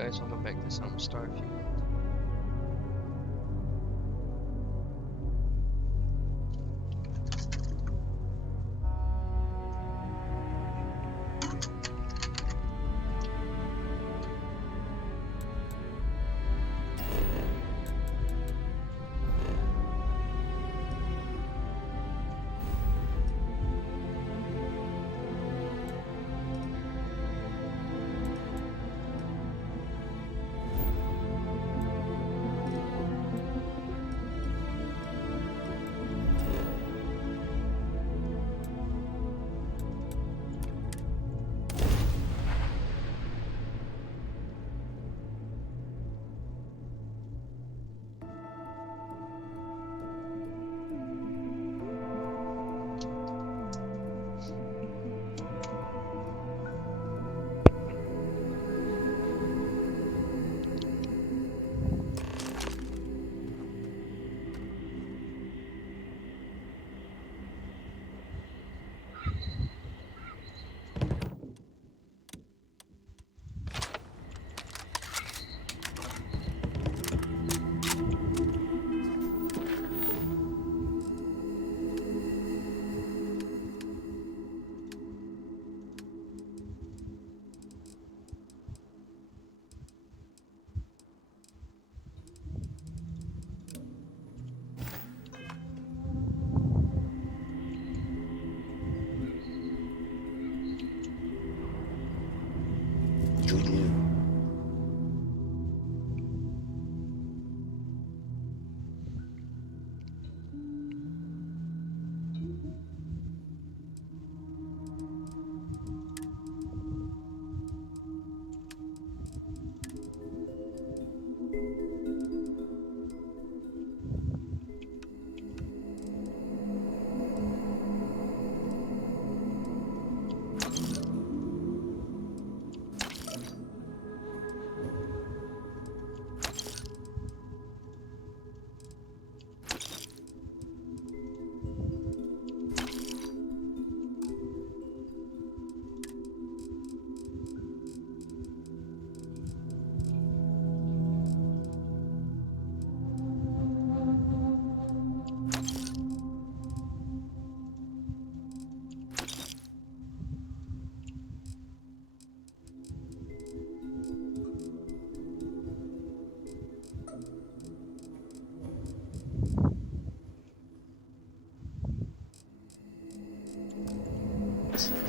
guys, welcome back to some Starfield. Good news.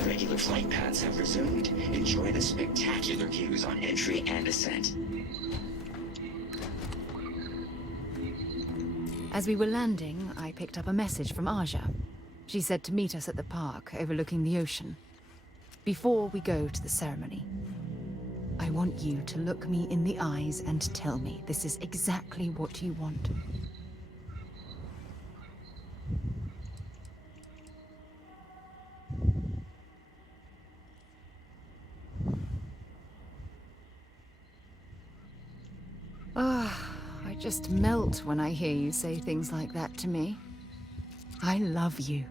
Regular flight paths have resumed. Enjoy the spectacular views on entry and ascent. As we were landing, I picked up a message from Aja. She said to meet us at the park overlooking the ocean. Before we go to the ceremony, I want you to look me in the eyes and tell me this is exactly what you want. I just melt when I hear you say things like that to me. I love you,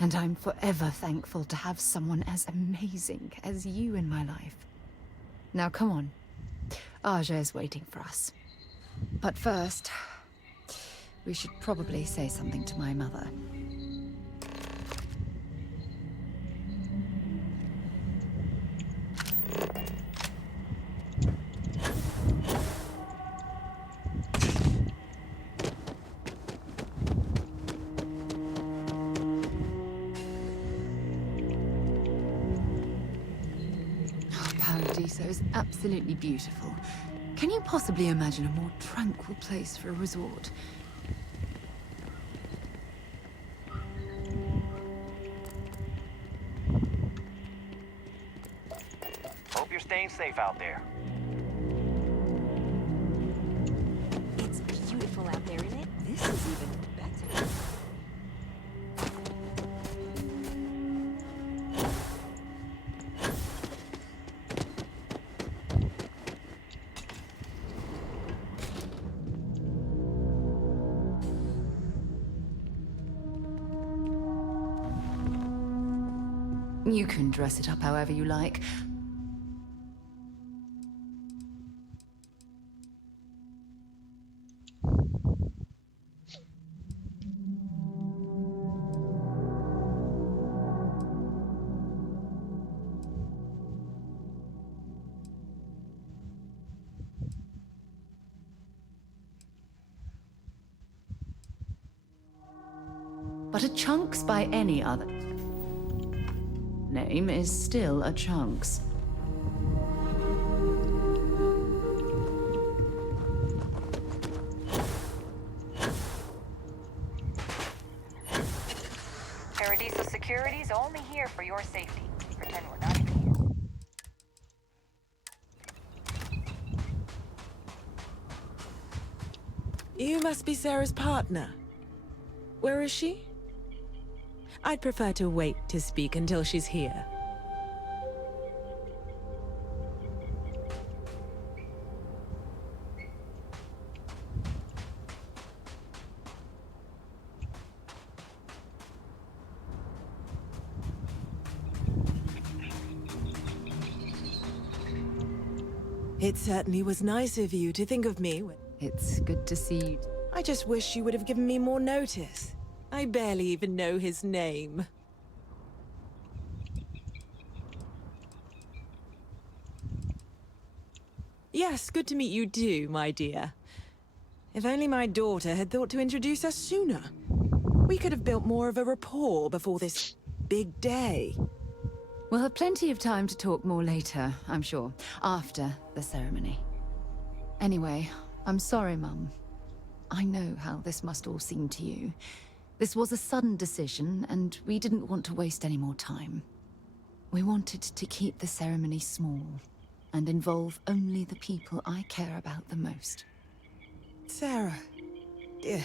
and I'm forever thankful to have someone as amazing as you in my life. Now come on, Aja is waiting for us. But first, we should probably say something to my mother. Paradiso is absolutely beautiful. Can you possibly imagine a more tranquil place for a resort? Hope you're staying safe out there. It's beautiful out there, isn't it? This is even better. You can dress it up however you like. But a Chunks by any other name is still a Chunks. Paradiso Security's only here for your safety. Pretend we're not even here. You must be Sarah's partner. Where is she? I'd prefer to wait to speak until she's here. It certainly was nice of you to think of me. It's good to see you. I just wish you would have given me more notice. I barely even know his name. Yes, good to meet you too, my dear. If only my daughter had thought to introduce us sooner. We could have built more of a rapport before this big day. We'll have plenty of time to talk more later, I'm sure, after the ceremony. Anyway, I'm sorry, Mum. I know how this must all seem to you. This was a sudden decision, and we didn't want to waste any more time. We wanted to keep the ceremony small, and involve only the people I care about the most. Sarah, dear.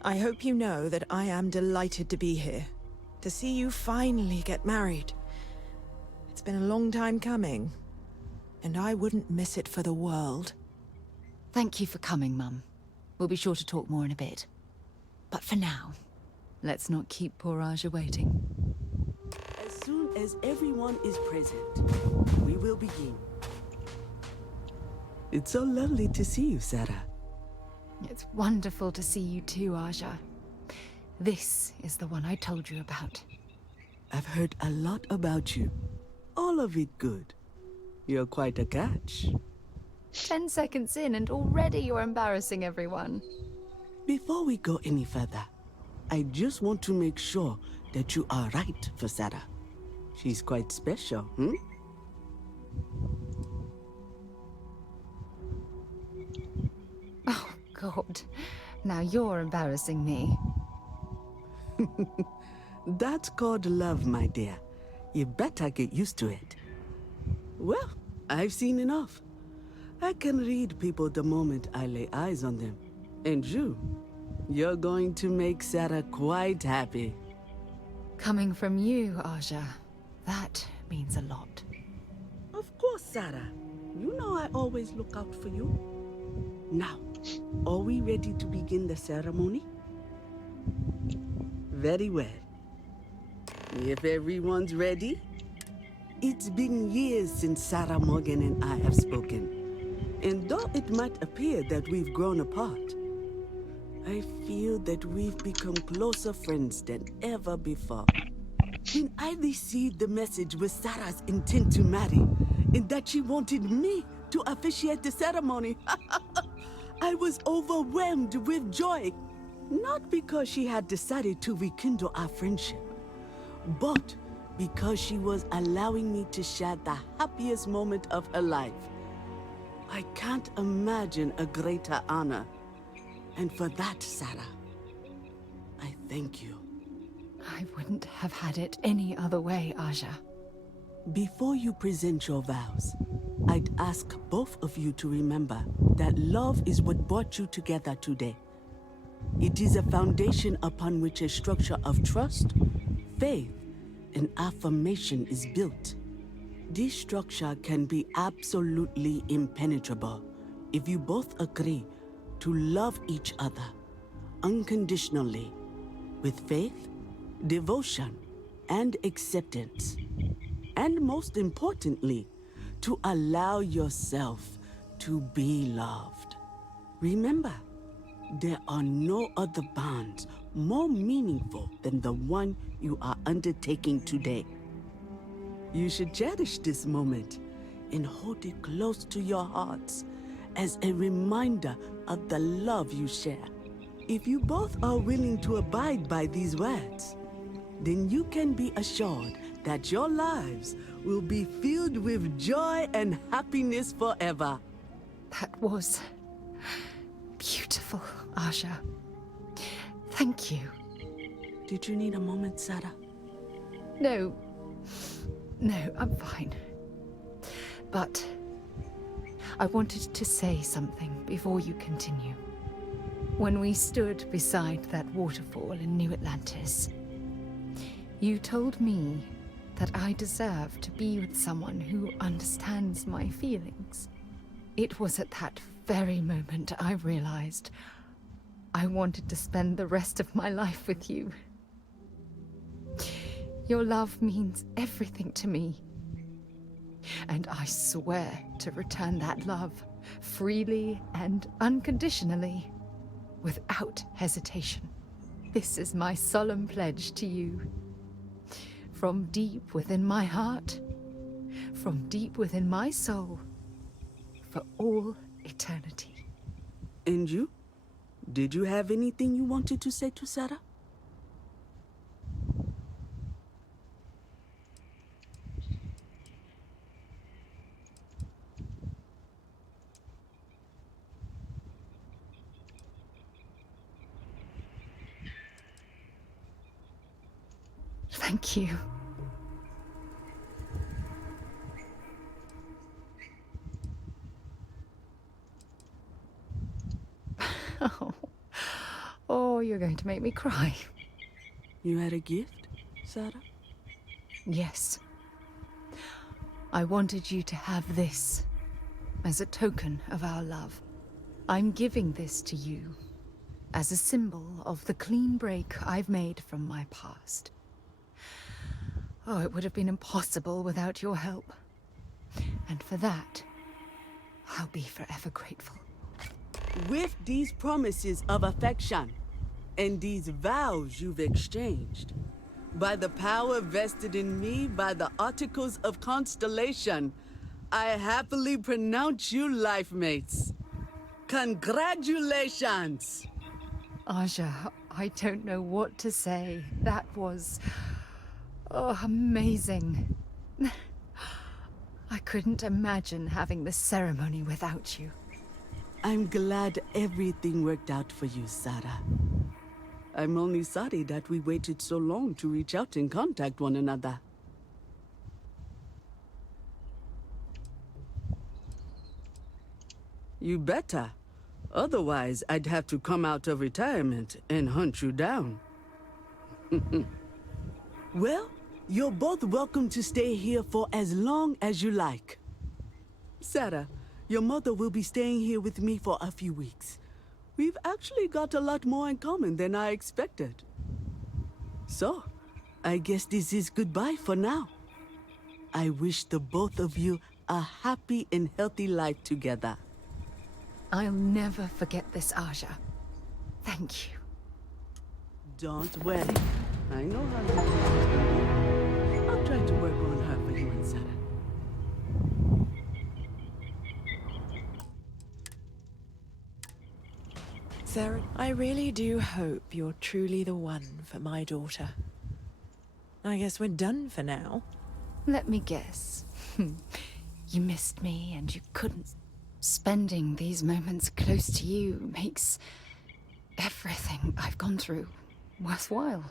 I hope you know that I am delighted to be here. To see you finally get married. It's been a long time coming, and I wouldn't miss it for the world. Thank you for coming, Mum. We'll be sure to talk more in a bit. But for now, let's not keep poor Aja waiting. As soon as everyone is present, we will begin. It's so lovely to see you, Sarah. It's wonderful to see you too, Aja. This is the one I told you about. I've heard a lot about you. All of it good. You're quite a catch. 10 seconds in and already you're embarrassing everyone. Before we go any further, I just want to make sure that you are right for Sarah. She's quite special, hmm? Oh, God. Now you're embarrassing me. That's called love, my dear. You better get used to it. Well, I've seen enough. I can read people the moment I lay eyes on them. And you're going to make Sarah quite happy. Coming from you, Aja, that means a lot. Of course, Sarah. You know I always look out for you. Now, are we ready to begin the ceremony? Very well. If everyone's ready, it's been years since Sarah Morgan and I have spoken. And though it might appear that we've grown apart, I feel that we've become closer friends than ever before. When I received the message with Sarah's intent to marry, and that she wanted me to officiate the ceremony, I was overwhelmed with joy. Not because she had decided to rekindle our friendship, but because she was allowing me to share the happiest moment of her life. I can't imagine a greater honor. And for that, Sarah, I thank you. I wouldn't have had it any other way, Aja. Before you present your vows, I'd ask both of you to remember that love is what brought you together today. It is a foundation upon which a structure of trust, faith, and affirmation is built. This structure can be absolutely impenetrable if you both agree to love each other unconditionally, with faith, devotion, and acceptance. And most importantly, to allow yourself to be loved. Remember, there are no other bonds more meaningful than the one you are undertaking today. You should cherish this moment and hold it close to your hearts as a reminder of the love you share. If you both are willing to abide by these words, then you can be assured that your lives will be filled with joy and happiness forever. That was beautiful, Aja. Thank you. Did you need a moment, Sarah? No. No, I'm fine. But I wanted to say something before you continue. When we stood beside that waterfall in New Atlantis, you told me that I deserve to be with someone who understands my feelings. It was at that very moment I realized I wanted to spend the rest of my life with you. Your love means everything to me. And I swear to return that love freely and unconditionally, without hesitation. This is my solemn pledge to you. From deep within my heart, from deep within my soul, for all eternity. And you? Did you have anything you wanted to say to Sarah? Thank you. Oh. Oh, you're going to make me cry. You had a gift, Sarah? Yes. I wanted you to have this as a token of our love. I'm giving this to you as a symbol of the clean break I've made from my past. Oh, it would have been impossible without your help. And for that, I'll be forever grateful. With these promises of affection and these vows you've exchanged, by the power vested in me by the Articles of Constellation, I happily pronounce you life mates. Congratulations! Aja, I don't know what to say. That was... oh, amazing. I couldn't imagine having the ceremony without you. I'm glad everything worked out for you, Sarah. I'm only sorry that we waited so long to reach out and contact one another. You better. Otherwise, I'd have to come out of retirement and hunt you down. Well, you're both welcome to stay here for as long as you like. Sarah, your mother will be staying here with me for a few weeks. We've actually got a lot more in common than I expected. So, I guess this is goodbye for now. I wish the both of you a happy and healthy life together. I'll never forget this, Aja. Thank you. Don't worry. I know how you feel. I'll try to work on her for you and Sarah. Sarah, I really do hope you're truly the one for my daughter. I guess we're done for now. Let me guess. You missed me and you couldn't. Spending these moments close to you makes everything I've gone through worthwhile.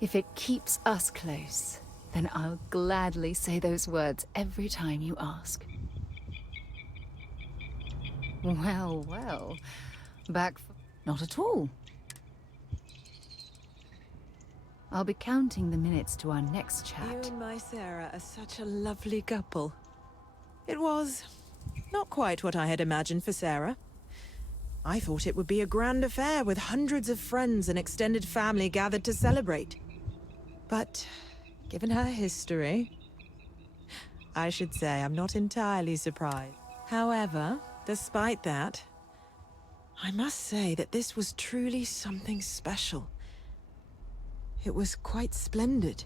If it keeps us close, then I'll gladly say those words every time you ask. Well, well. Not at all. I'll be counting the minutes to our next chat. You and my Sarah are such a lovely couple. It was not quite what I had imagined for Sarah. I thought it would be a grand affair with hundreds of friends and extended family gathered to celebrate. But given her history, I should say I'm not entirely surprised. However, despite that, I must say that this was truly something special. It was quite splendid.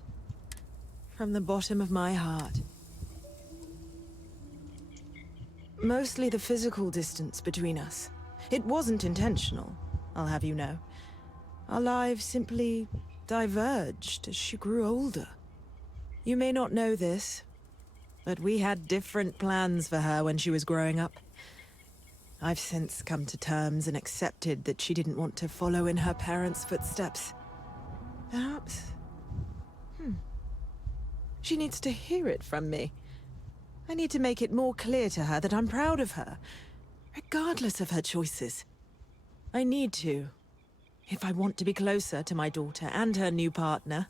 From the bottom of my heart. mostly the physical distance between us. It wasn't intentional, I'll have you know. Our lives simply diverged as she grew older. You may not know this, but we had different plans for her when she was growing up. I've since come to terms and accepted that she didn't want to follow in her parents' footsteps. Perhaps... She needs to hear it from me. I need to make it more clear to her that I'm proud of her, regardless of her choices. I need to, if I want to be closer to my daughter and her new partner.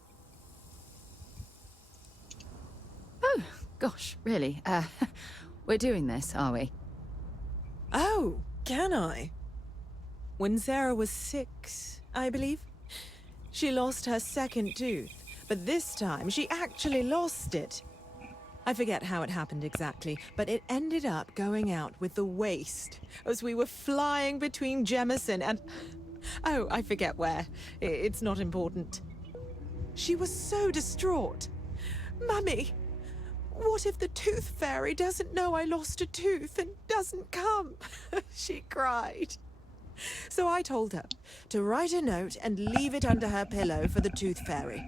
Oh, gosh, really? We're doing this, are we? Oh, can I? When Sarah was 6, I believe, she lost her second tooth, but this time she actually lost it. I forget how it happened exactly, but it ended up going out with the waste as we were flying between Jemison and... Oh, I forget where. It's not important. She was so distraught. Mummy, what if the tooth fairy doesn't know I lost a tooth and doesn't come? She cried. So I told her to write a note and leave it under her pillow for the tooth fairy.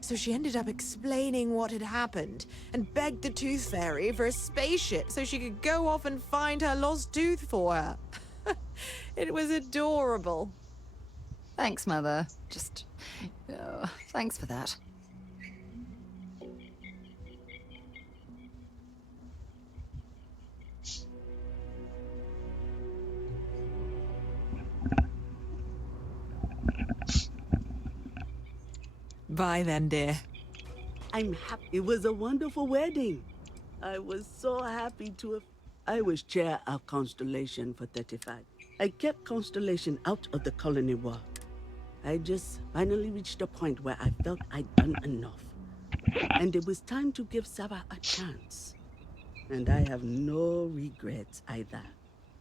So she ended up explaining what had happened and begged the tooth fairy for a spaceship so she could go off and find her lost tooth for her. It was adorable. Thanks, Mother. Thanks for that. Bye then, dear. I'm happy. It was a wonderful wedding. I was so happy to have... I was chair of Constellation for 35. I kept Constellation out of the colony war. I just finally reached a point where I felt I'd done enough. And it was time to give Sarah a chance. And I have no regrets either.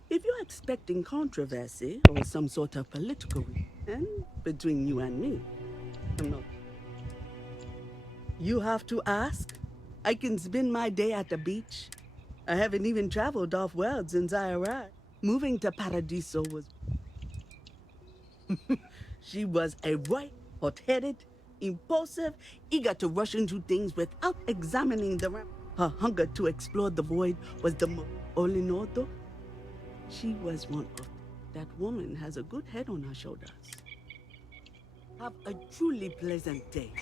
If you're expecting controversy or some sort of political... And between you and me, I'm not... You have to ask? I can spend my day at the beach. I haven't even traveled off-world since I arrived. Moving to Paradiso was... She was a right, hot-headed, impulsive, eager to rush into things without examining the... Her hunger to explore the void was the most... Olinodo? She was one of... That woman has a good head on her shoulders. Have a truly pleasant day.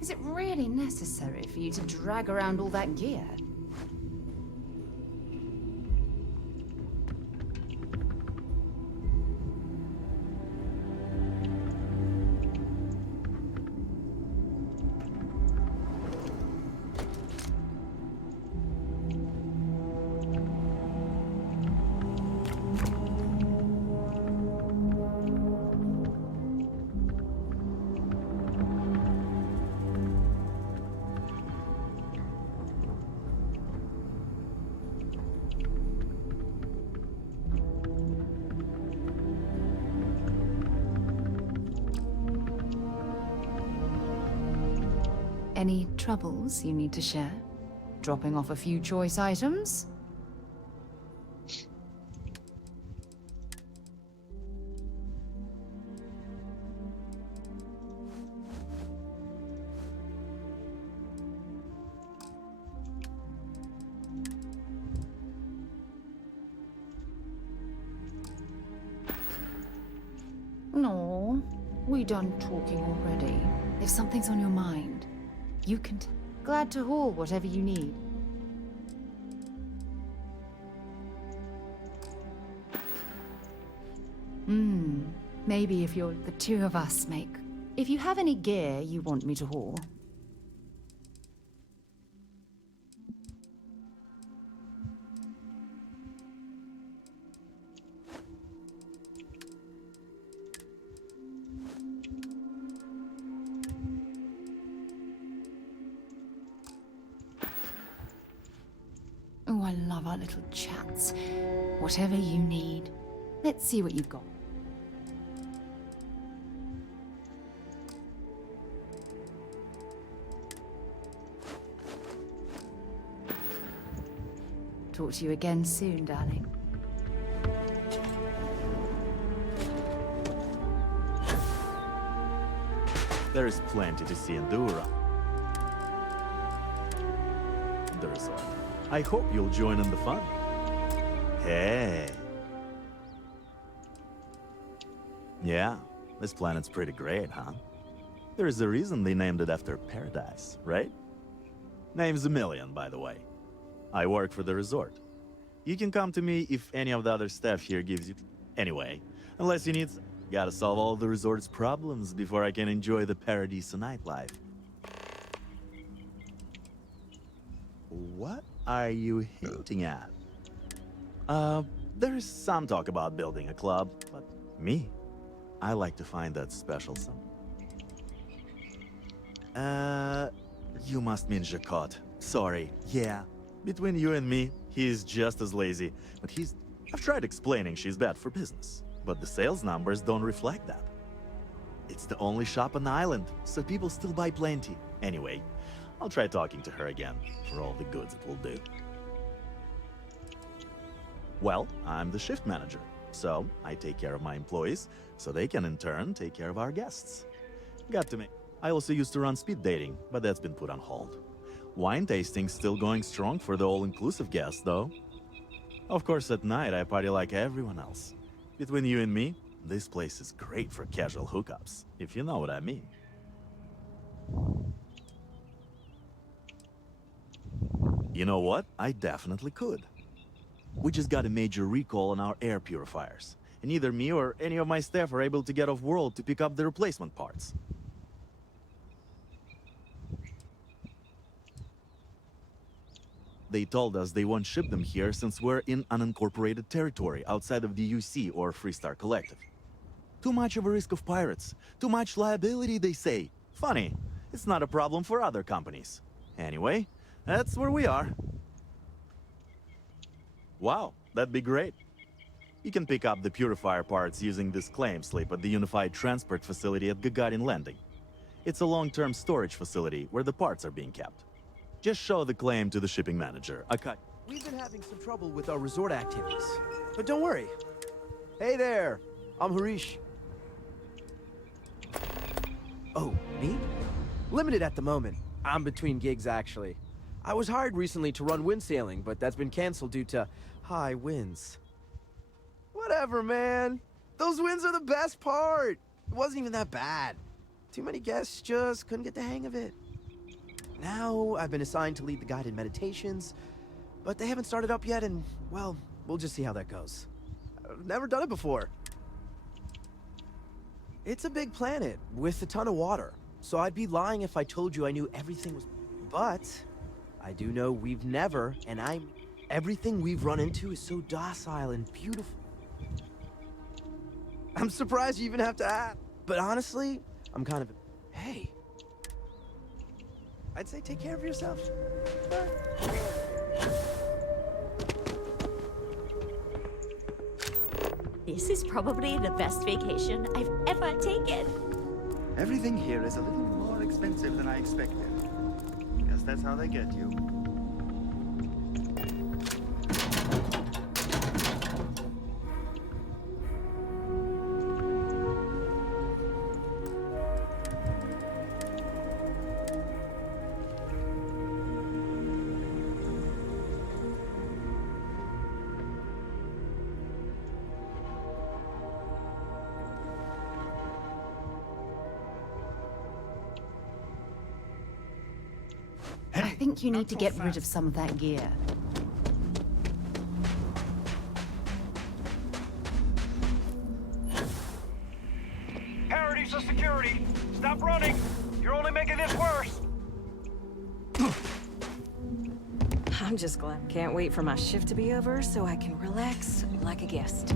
Is it really necessary for you to drag around all that gear? Any troubles you need to share? Dropping off a few choice items? No, we done talking already. If something's on your mind, you can... Glad to haul whatever you need. Maybe if you're the two of us make... If you have any gear you want me to haul. Oh, I love our little chats. Whatever you need. Let's see what you've got. Talk to you again soon, darling. There is plenty to see and do around the resort. I hope you'll join in the fun. Hey. Yeah, this planet's pretty great, huh? There's a reason they named it after paradise, right? Name's a million, by the way. I work for the resort. You can come to me if any of the other staff here gives you... Anyway, unless you need... Gotta solve all the resort's problems before I can enjoy the paradise nightlife. What are you hinting at? There is some talk about building a club, but me? I like to find that special something. You must mean Jacot. Sorry, yeah. Between you and me, he's just as lazy, but I've tried explaining she's bad for business. But the sales numbers don't reflect that. It's the only shop on the island, so people still buy plenty. Anyway, I'll try talking to her again, for all the goods it will do. Well, I'm the shift manager, so I take care of my employees, so they can in turn take care of our guests. Got to me. I also used to run speed dating, but that's been put on hold. Wine tasting's still going strong for the all-inclusive guests, though. Of course, at night I party like everyone else. Between you and me, this place is great for casual hookups, if you know what I mean. You know what? I definitely could. We just got a major recall on our air purifiers, and neither me or any of my staff are able to get off-world to pick up the replacement parts. They told us they won't ship them here since we're in unincorporated territory outside of the UC or Freestar Collective. Too much of a risk of pirates. Too much liability, they say. Funny, it's not a problem for other companies. Anyway, that's where we are. Wow, that'd be great. You can pick up the purifier parts using this claim slip at the Unified Transport Facility at Gagarin Landing. It's a long-term storage facility where the parts are being kept. Just show the claim to the shipping manager. We've been having some trouble with our resort activities, but don't worry. Hey there, I'm Harish. Oh, me? Limited at the moment. I'm between gigs, actually. I was hired recently to run wind sailing, but that's been canceled due to high winds. Whatever, man. Those winds are the best part. It wasn't even that bad. Too many guests just couldn't get the hang of it. Now, I've been assigned to lead the guided meditations, but they haven't started up yet, and, well, we'll just see how that goes. I've never done it before. It's a big planet with a ton of water, so I'd be lying if I told you I knew everything was... But I do know we've never, and everything we've run into is so docile and beautiful. I'm surprised you even have to ask. But honestly, I'm kind of... Hey. I'd say take care of yourself. This is probably the best vacation I've ever taken. Everything here is a little more expensive than I expected. Guess that's how they get you. I think you need to get rid of some of that gear. Parodies of security! Stop running! You're only making this worse! I'm just glad. Can't wait for my shift to be over so I can relax like a guest.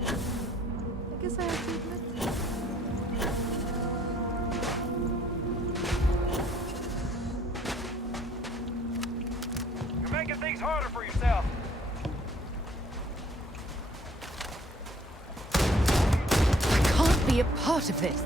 I guess I have to admit. You're making things harder for this.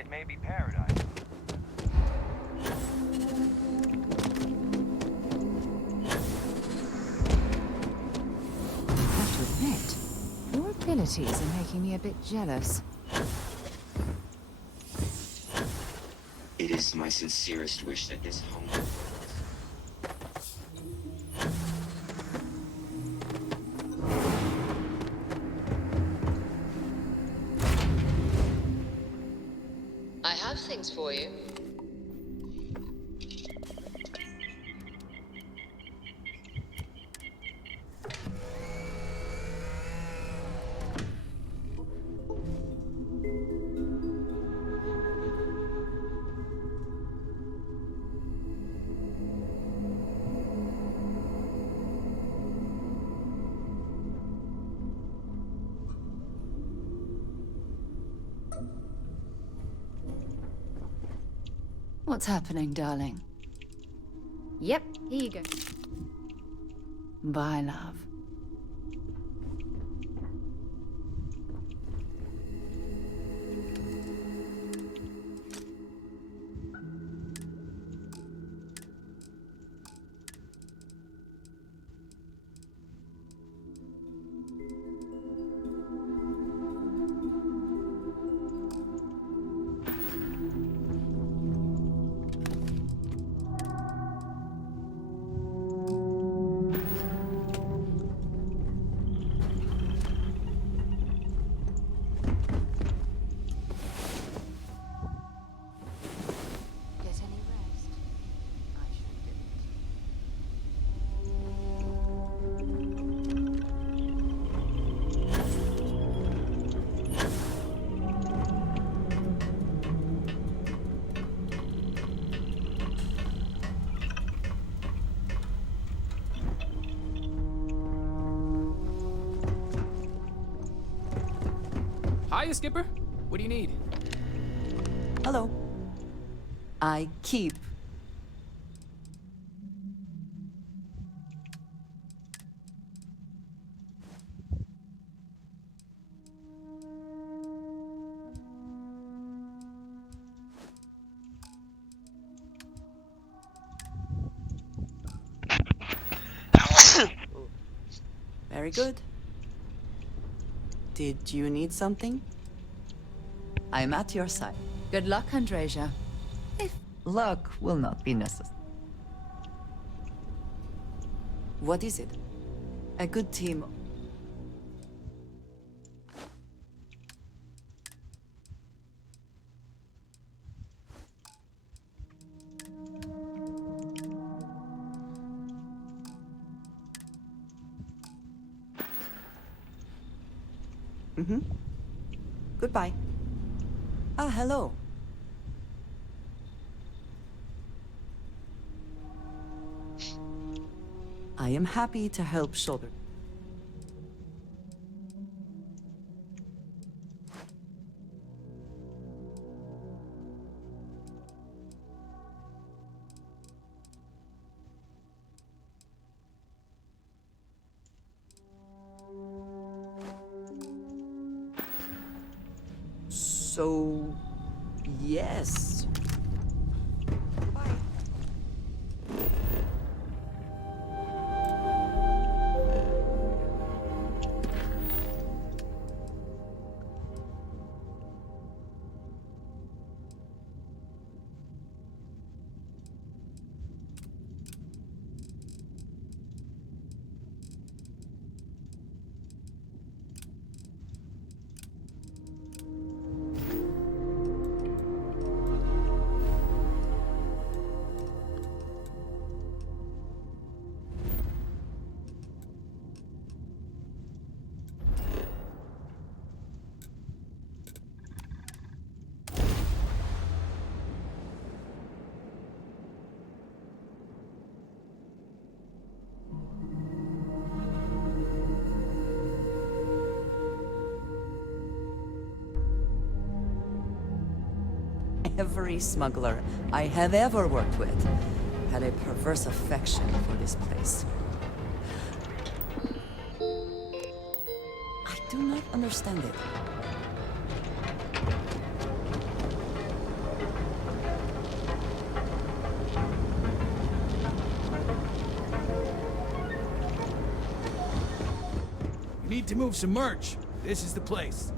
It may be paradise. I have to admit, your abilities are making me a bit jealous. It is my sincerest wish that this home... I have things for you. What's happening, darling? Yep, here you go. Bye, love. Get any rest? I sure didn't. Hiya, Skipper. What do you need? Hello. I keep. Very good. Did you need something? I'm at your side. Good luck, Andreja. If luck will not be necessary. What is it? A good team. Goodbye. Ah, hello. I am happy to help shoulder. So, yes. Bye. Every smuggler I have ever worked with had a perverse affection for this place. I do not understand it. You need to move some merch. This is the place.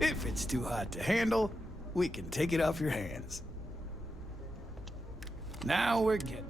If it's too hot to handle, we can take it off your hands. Now we're getting...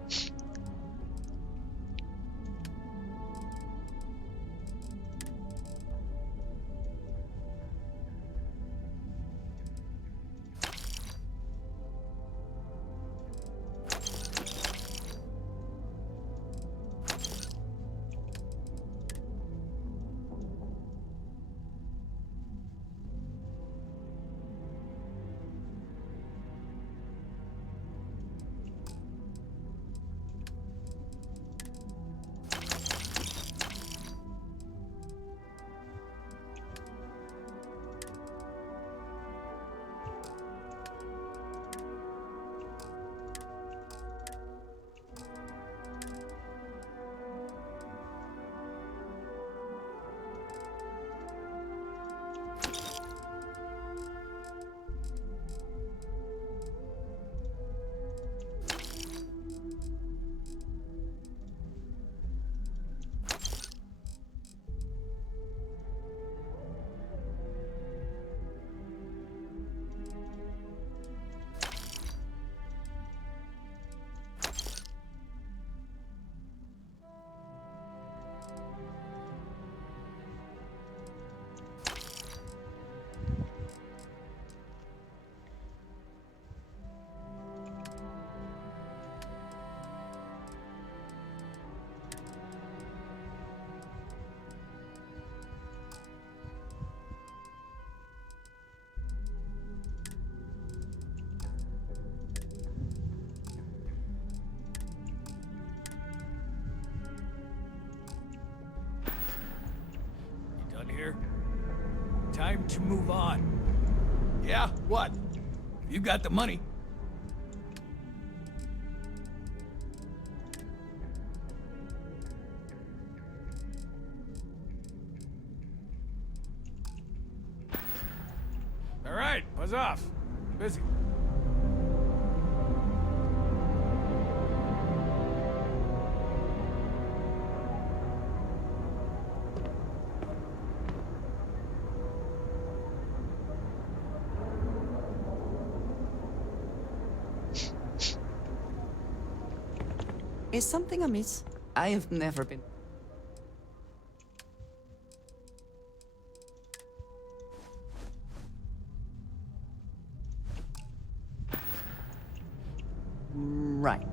Here. Time to move on. Yeah, what? You got the money. All right, buzz off. Busy. Is something amiss? I have never been. Right.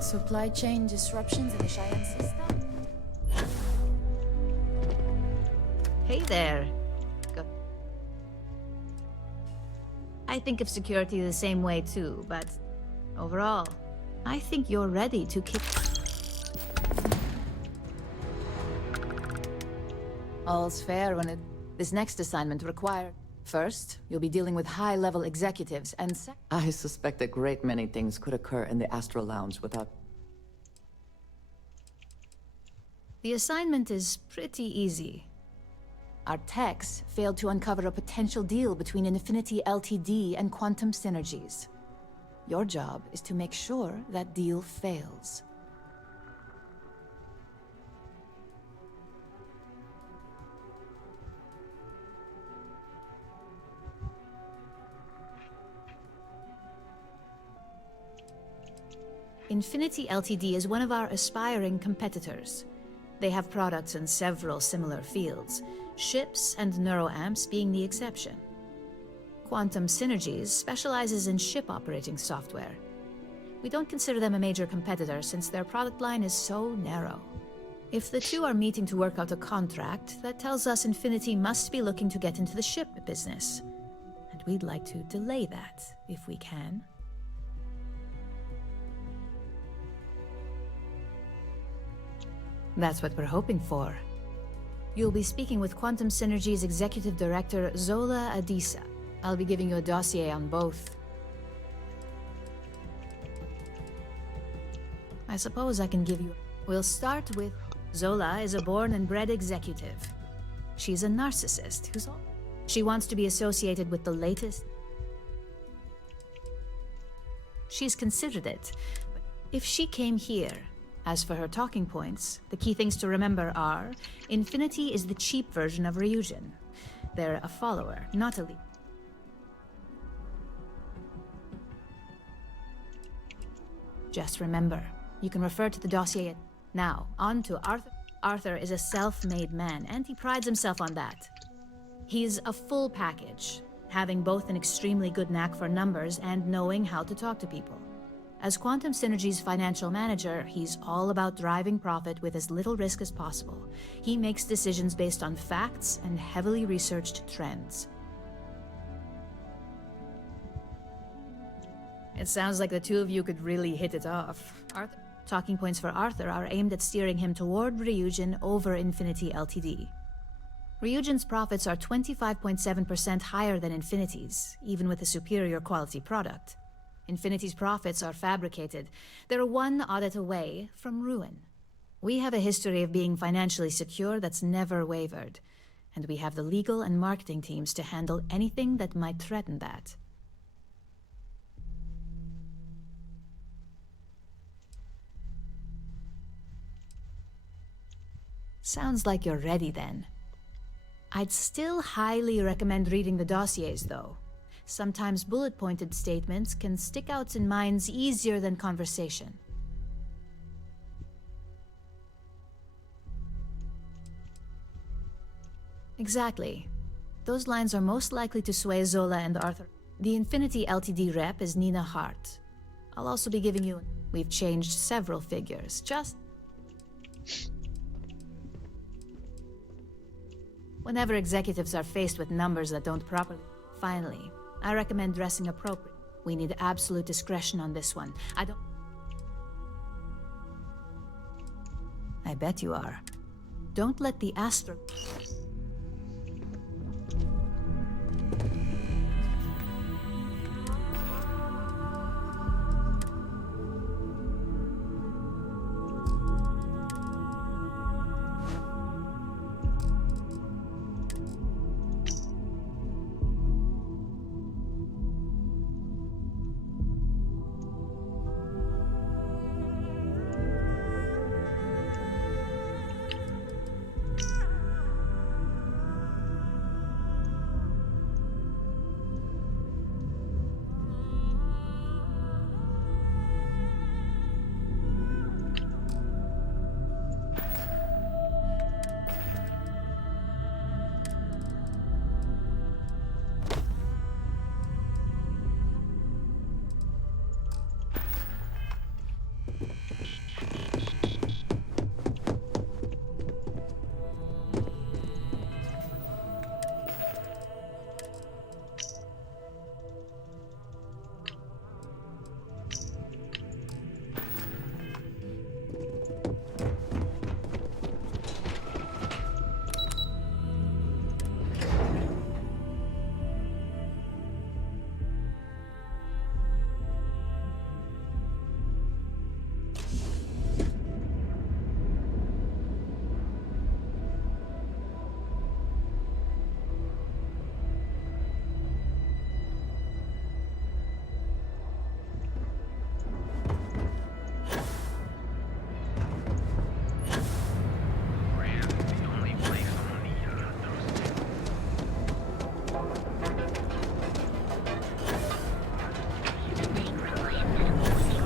Supply chain disruptions in the Cheyenne system? Hey there. I think of security the same way too, but overall, I think you're ready to kick. All's fair when this next assignment required. First, you'll be dealing with high-level executives, and I suspect a great many things could occur in the Astral Lounge without... The assignment is pretty easy. Our techs failed to uncover a potential deal between Infinity Ltd. And Quantum Synergies. Your job is to make sure that deal fails. Infinity Ltd. Is one of our aspiring competitors. They have products in several similar fields, ships and neuroamps being the exception. Quantum Synergies specializes in ship operating software. We don't consider them a major competitor since their product line is so narrow. If the two are meeting to work out a contract, that tells us Infinity must be looking to get into the ship business. And we'd like to delay that, if we can. That's what we're hoping for. You'll be speaking with Quantum Synergy's Executive Director, Zola Adisa. I'll be giving you a dossier on both. I suppose I can give you... We'll start with... Zola is a born and bred executive. She's a narcissist who's... She wants to be associated with the latest... She's considered it. But if she came here... As for her talking points, the key things to remember are... Infinity is the cheap version of Ryujin. They're a follower, not a lead. Just remember, you can refer to the dossier. Now, on to Arthur. Arthur is a self-made man, and he prides himself on that. He's a full package, having both an extremely good knack for numbers and knowing how to talk to people. As Quantum Synergy's financial manager, he's all about driving profit with as little risk as possible. He makes decisions based on facts and heavily researched trends. It sounds like the two of you could really hit it off. Talking points for Arthur are aimed at steering him toward Ryujin over Infinity Ltd. Ryujin's profits are 25.7% higher than Infinity's, even with a superior quality product. Infinity's profits are fabricated. They're one audit away from ruin. We have a history of being financially secure that's never wavered, and we have the legal and marketing teams to handle anything that might threaten that. Sounds like you're ready then. I'd still highly recommend reading the dossiers, though. Sometimes bullet-pointed statements can stick out in minds easier than conversation. Exactly. Those lines are most likely to sway Zola and Arthur. The Infinity Ltd rep is Nina Hart. I'll also be giving you... We've changed several figures, just... Whenever executives are faced with numbers that don't properly... Finally, I recommend dressing appropriate. We need absolute discretion on this one. I bet you are. Don't let the astro...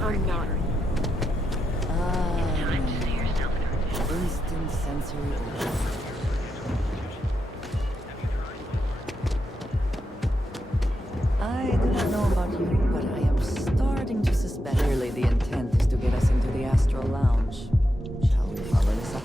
I'm not. Instant sensory overload. I do not know about you, but I am starting to suspect. Clearly the intent is to get us into the Astral Lounge. Shall we follow this up?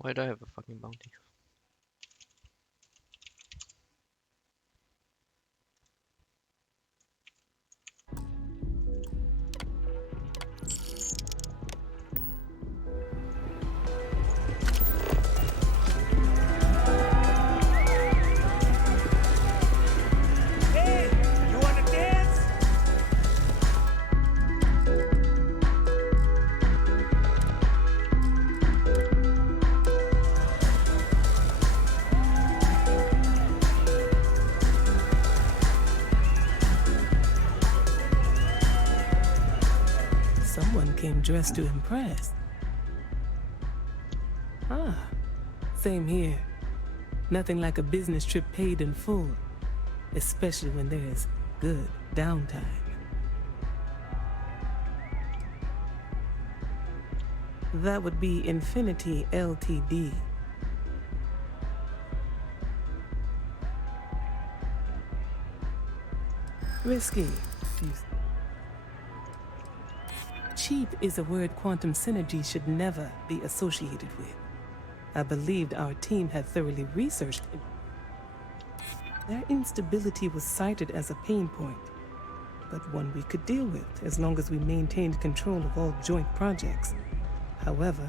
Why do I have a fucking bounty? Hey, you wanna dance? Someone came dressed to impress. Ah, same here. Nothing like a business trip paid in full, especially when there's good downtime. That would be Infinity Ltd. Risky. Cheap is a word quantum synergy should never be associated with. I believed our team had thoroughly researched it. Their instability was cited as a pain point, but one we could deal with as long as we maintained control of all joint projects. However,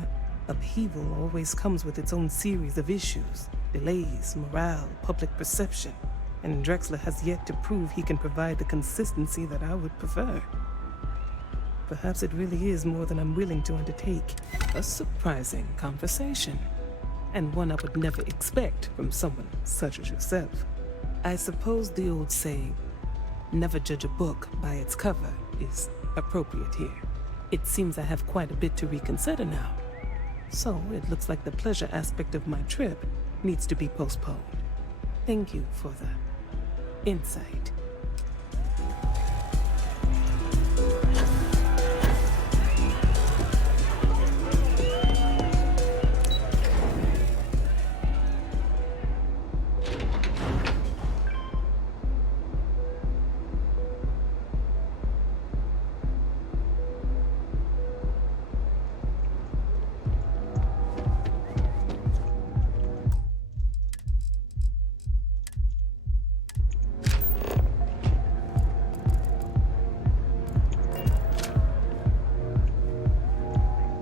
upheaval always comes with its own series of issues, delays, morale, public perception, and Drexler has yet to prove he can provide the consistency that I would prefer. Perhaps it really is more than I'm willing to undertake. A surprising conversation, and one I would never expect from someone such as yourself. I suppose the old saying, never judge a book by its cover, is appropriate here. It seems I have quite a bit to reconsider now. So it looks like the pleasure aspect of my trip needs to be postponed. Thank you for the insight.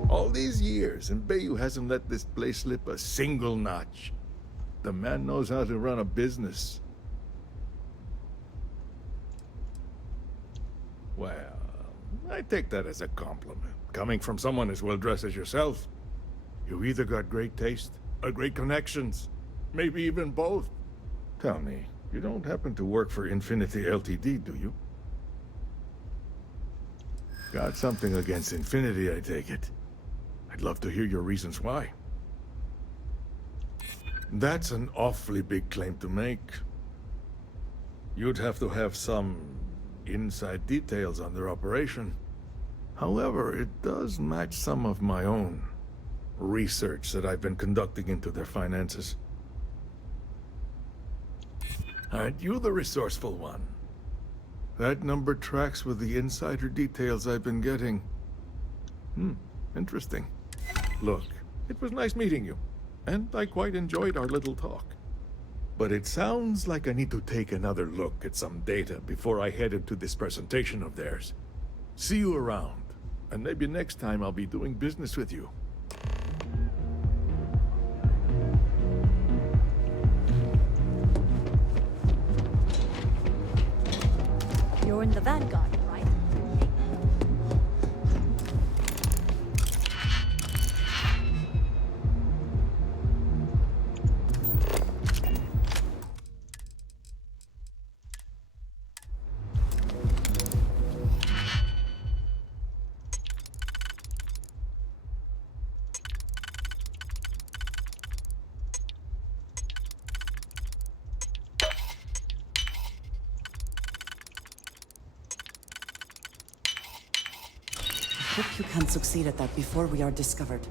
All these years, and Bayou hasn't let this place slip a single notch. The man knows how to run a business. Well, I take that as a compliment. Coming from someone as well-dressed as yourself. You either got great taste, or great connections. Maybe even both. Tell me, you don't happen to work for Infinity Ltd, do you? Got something against Infinity, I take it. I'd love to hear your reasons why. That's an awfully big claim to make. You'd have to have some inside details on their operation. However, it does match some of my own research that I've been conducting into their finances. Aren't you the resourceful one? That number tracks with the insider details I've been getting. Interesting. Look, it was nice meeting you, and I quite enjoyed our little talk. But it sounds like I need to take another look at some data before I head into this presentation of theirs. See you around. And maybe next time I'll be doing business with you. You're in the Vanguard, right? Hope you can succeed at that before we are discovered.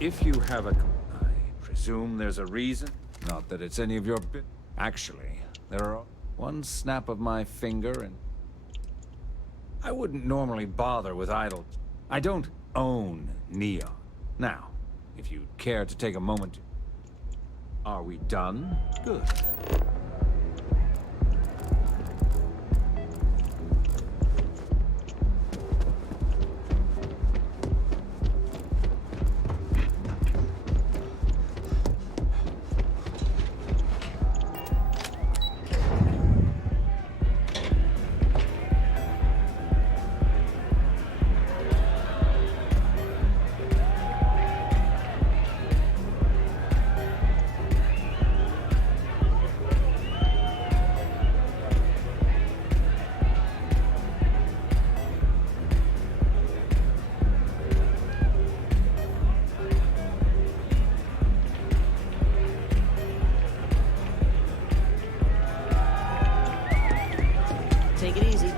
If you have a... I presume there's a reason? Not that it's any of your bit. Actually, there are one snap of my finger and... I wouldn't normally bother with idle... I don't own Neon. Now, if you'd care to take a moment... Are we done? Good. Take it easy.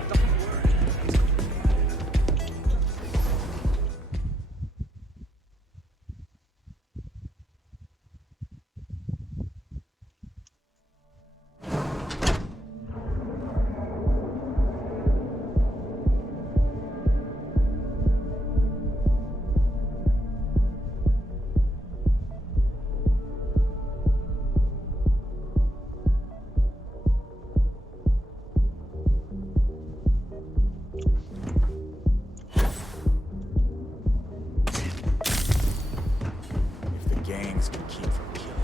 If the gangs can keep from killing.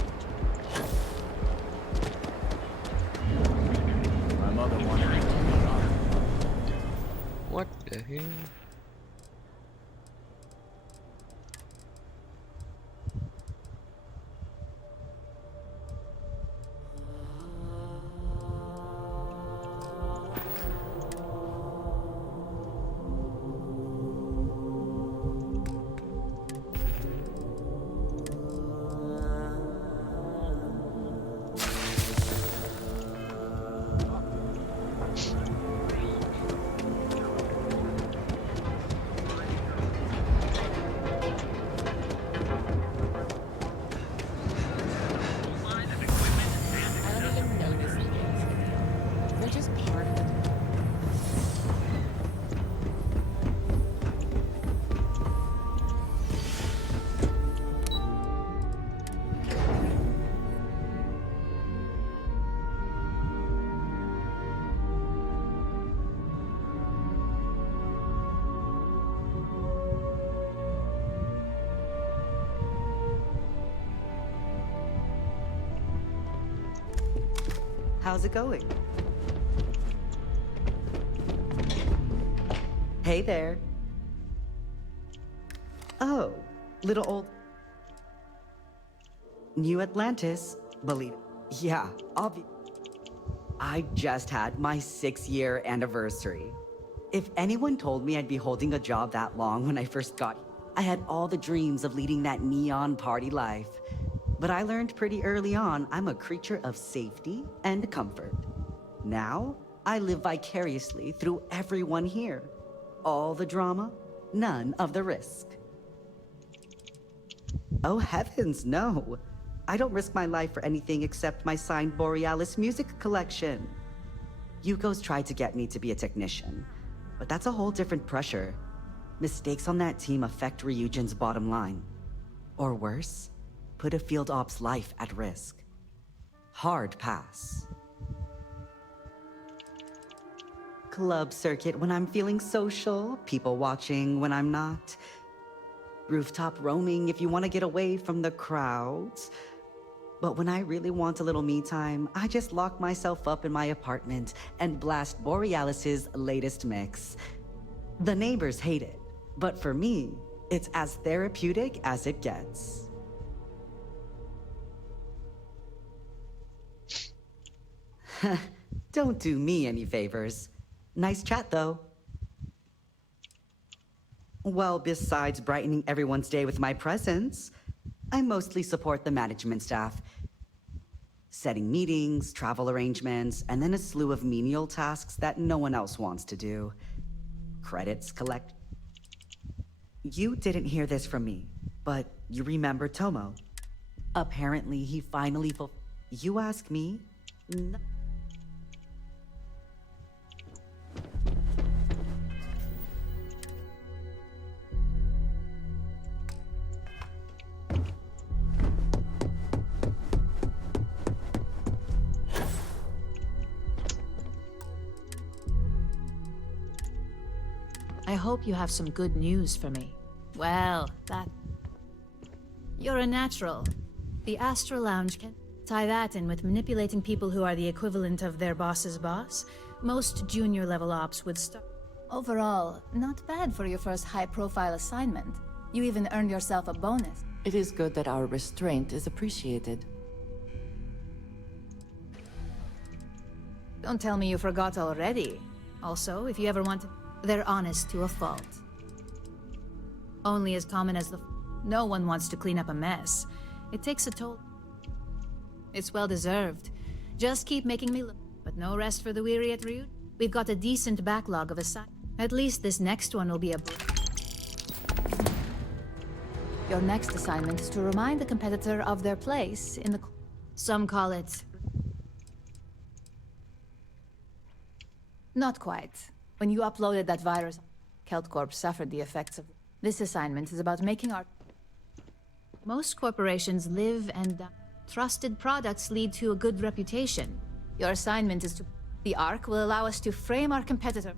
My mother wanted me to be honest. What the hell? How's it going? Hey there. Oh, little old... New Atlantis, believe it. Yeah, I just had my 6-year anniversary. If anyone told me I'd be holding a job that long when I first got here, I had all the dreams of leading that neon party life. But I learned pretty early on I'm a creature of safety and comfort. Now, I live vicariously through everyone here. All the drama, none of the risk. Oh heavens, no. I don't risk my life for anything except my signed Borealis music collection. Yuko's tried to get me to be a technician, but that's a whole different pressure. Mistakes on that team affect Ryujin's bottom line. Or worse, put a field op's life at risk. Hard pass. Club circuit when I'm feeling social, people watching when I'm not. Rooftop roaming if you want to get away from the crowds. But when I really want a little me time, I just lock myself up in my apartment and blast Borealis's latest mix. The neighbors hate it, but for me, it's as therapeutic as it gets. Don't do me any favors. Nice chat, though. Well, besides brightening everyone's day with my presence, I mostly support the management staff. Setting meetings, travel arrangements, and then a slew of menial tasks that no one else wants to do. Credits collect. You didn't hear this from me, but you remember Tomo. Apparently, he finally You ask me? I hope you have some good news for me. Well, You're a natural. The Astral Lounge can tie that in with manipulating people who are the equivalent of their boss's boss. Most junior level ops would start. Overall, not bad for your first high-profile assignment. You even earned yourself a bonus. It is good that our restraint is appreciated. Don't tell me you forgot already. Also, if you ever want to... They're honest to a fault. Only as common as no one wants to clean up a mess. It takes a toll. It's well deserved. Just keep making me look. But no rest for the weary at Ryujin. We've got a decent backlog of assignments. At least this next one will be a... Your next assignment is to remind the competitor of their place in the... Some call it... Not quite. When you uploaded that virus, KeltCorp suffered the effects of... This assignment is about making our... Most corporations live and die. Trusted products lead to a good reputation. Your assignment is to... The Ark will allow us to frame our competitor.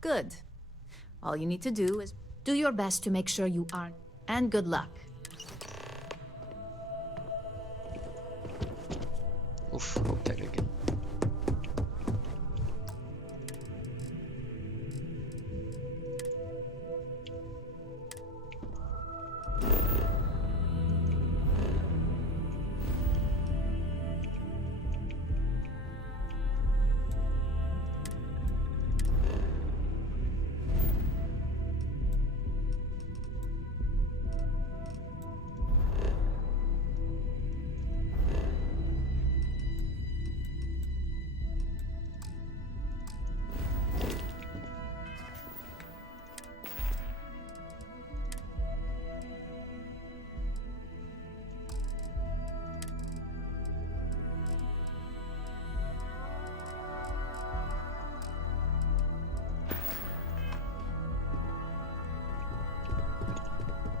Good. All you need to do is do your best to make sure you aren't. And good luck. Oof, hope that again.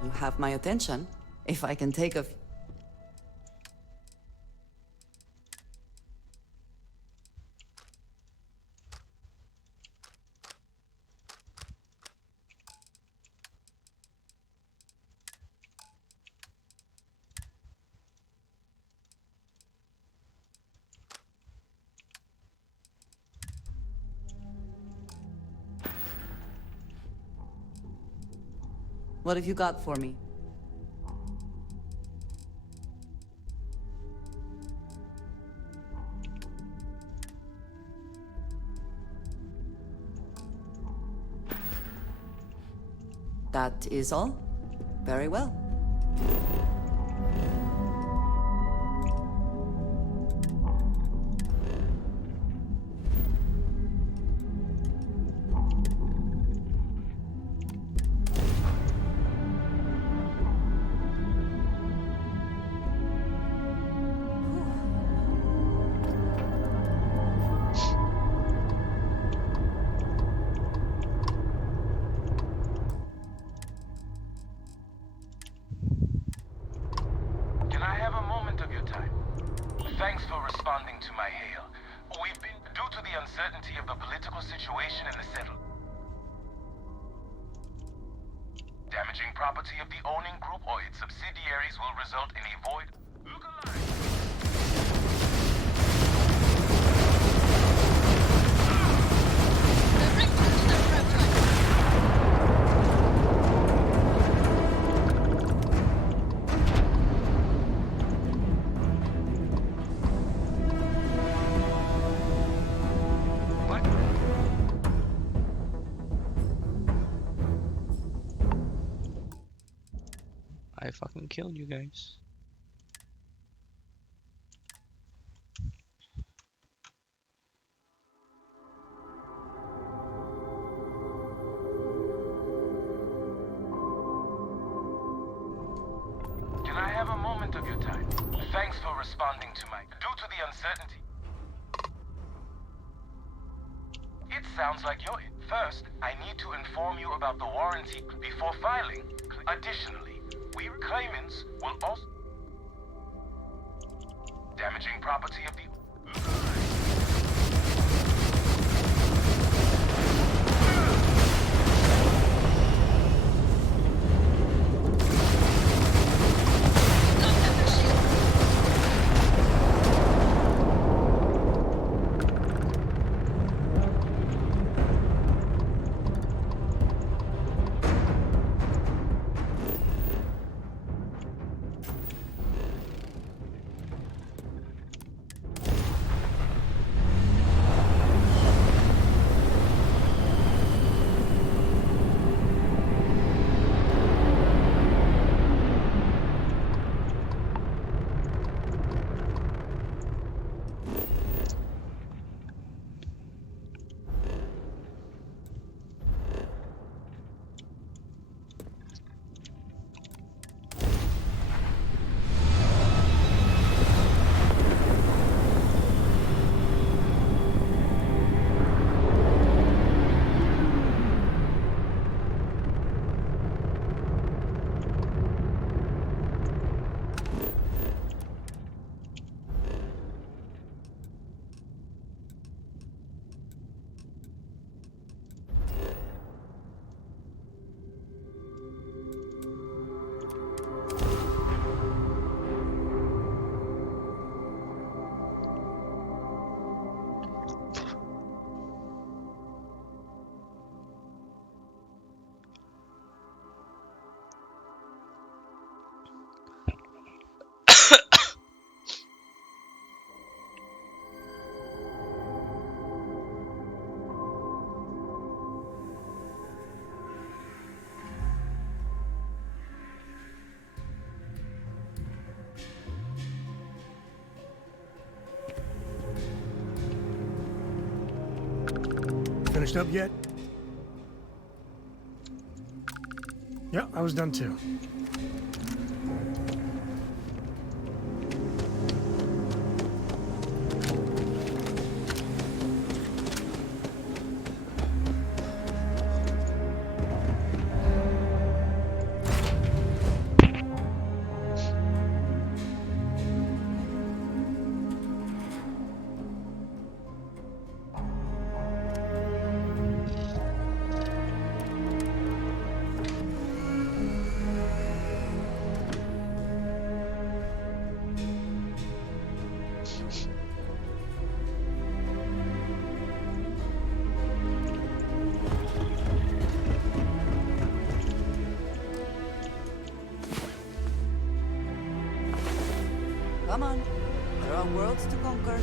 You have my attention. If I can take a... What have you got for me? That is all? Very well. Can I have a moment of your time? Thanks for responding to my hail. We've been, due to the uncertainty of the political situation in the settle, damaging property of the owning group or its subsidiaries will result in a void. Look alive! I fucking killed you guys. Can I have a moment of your time? Thanks for responding to my... Due to the uncertainty... It sounds like you're in. First, I need to inform you about the warranty before filing. Additionally, we claimants will also... damaging property of the... Finished up yet? Yeah, I was done too. Come on. There are worlds to conquer.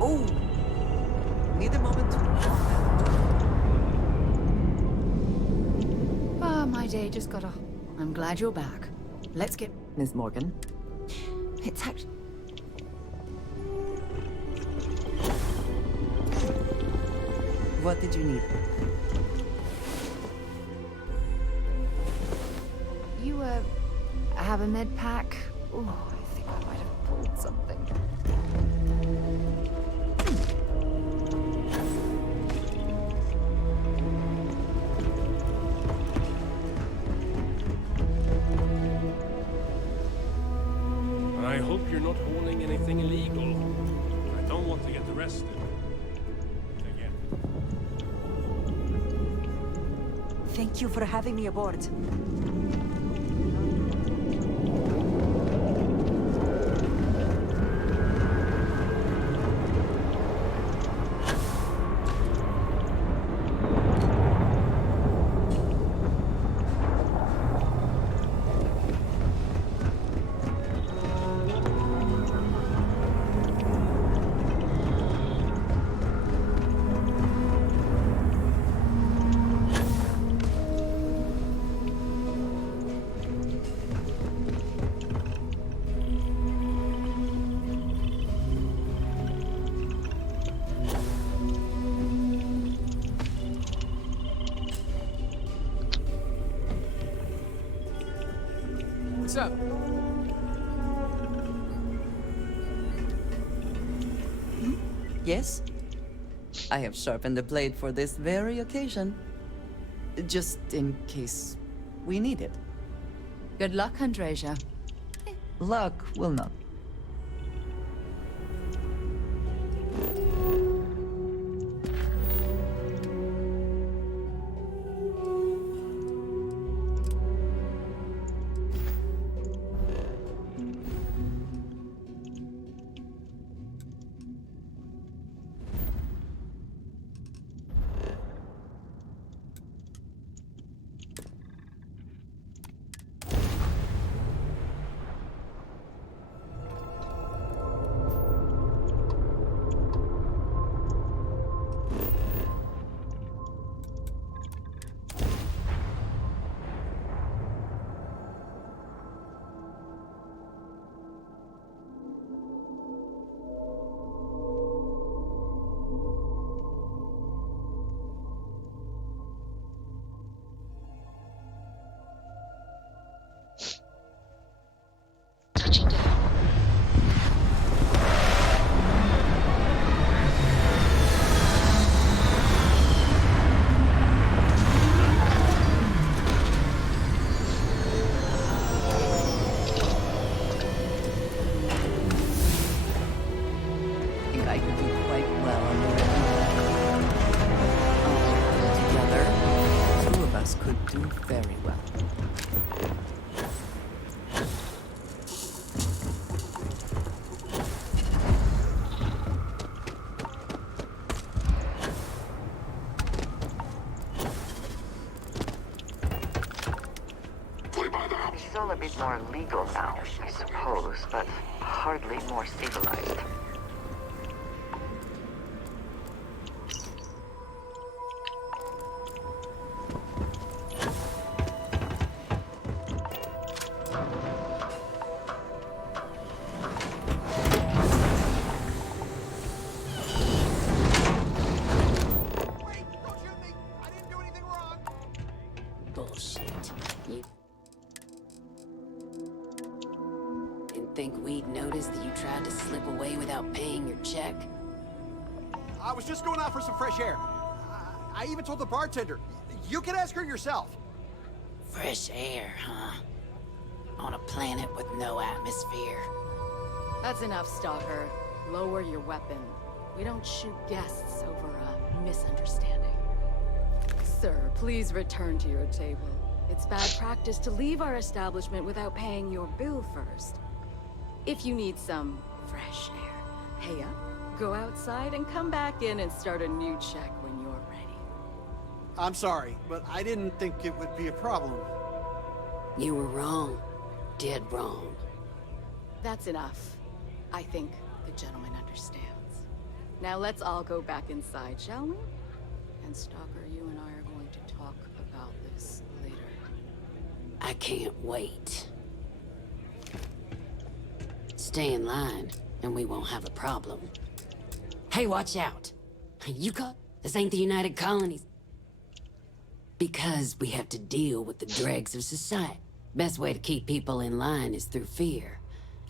Oh! Need a moment to... Ah, my day just got off. I'm glad you're back. Let's get... Miss Morgan. It's actually... What did you need? You, have a med pack? Oh, I think I might have pulled something. I hope you're not hauling anything illegal. I don't want to get arrested. Again. Thank you for having me aboard. What's up? Yes? I have sharpened the blade for this very occasion. Just in case we need it. Good luck, Andreja. Luck will not. I could do quite well on the together, two of us could do very well. It's all a bit more legal now, I suppose, but hardly more civilized. Bullshit. You didn't think we'd notice that you tried to slip away without paying your check? I was just going out for some fresh air. I even told the bartender. You can ask her yourself. Fresh air, huh? On a planet with no atmosphere. That's enough, Stalker. Lower your weapon. We don't shoot guests over a misunderstanding. Sir, please return to your table. It's bad practice to leave our establishment without paying your bill first. If you need some fresh air, pay up Go outside and come back in and start a new check when you're ready. I'm sorry, but I didn't think it would be a problem. You were wrong. Dead wrong. That's enough. I think the gentleman understands. Now let's all go back inside, shall we? And Stalker, you and I are going to talk about this later. I can't wait. Stay in line, and we won't have a problem. Hey, watch out! You caught? This ain't the United Colonies. Because we have to deal with the dregs of society. Best way to keep people in line is through fear.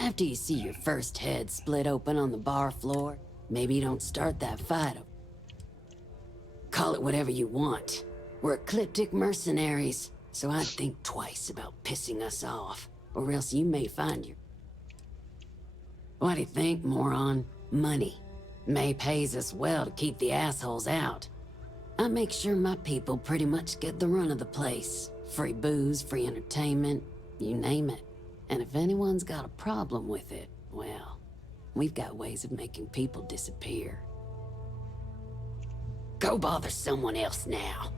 After you see your first head split open on the bar floor, maybe you don't start that fight. Call it whatever you want. We're ecliptic mercenaries, so I'd think twice about pissing us off, or else you may find your... What do you think, moron? Money. May pays us well to keep the assholes out. I make sure my people pretty much get the run of the place. Free booze, free entertainment, you name it. And if anyone's got a problem with it, well, we've got ways of making people disappear. Go bother someone else now.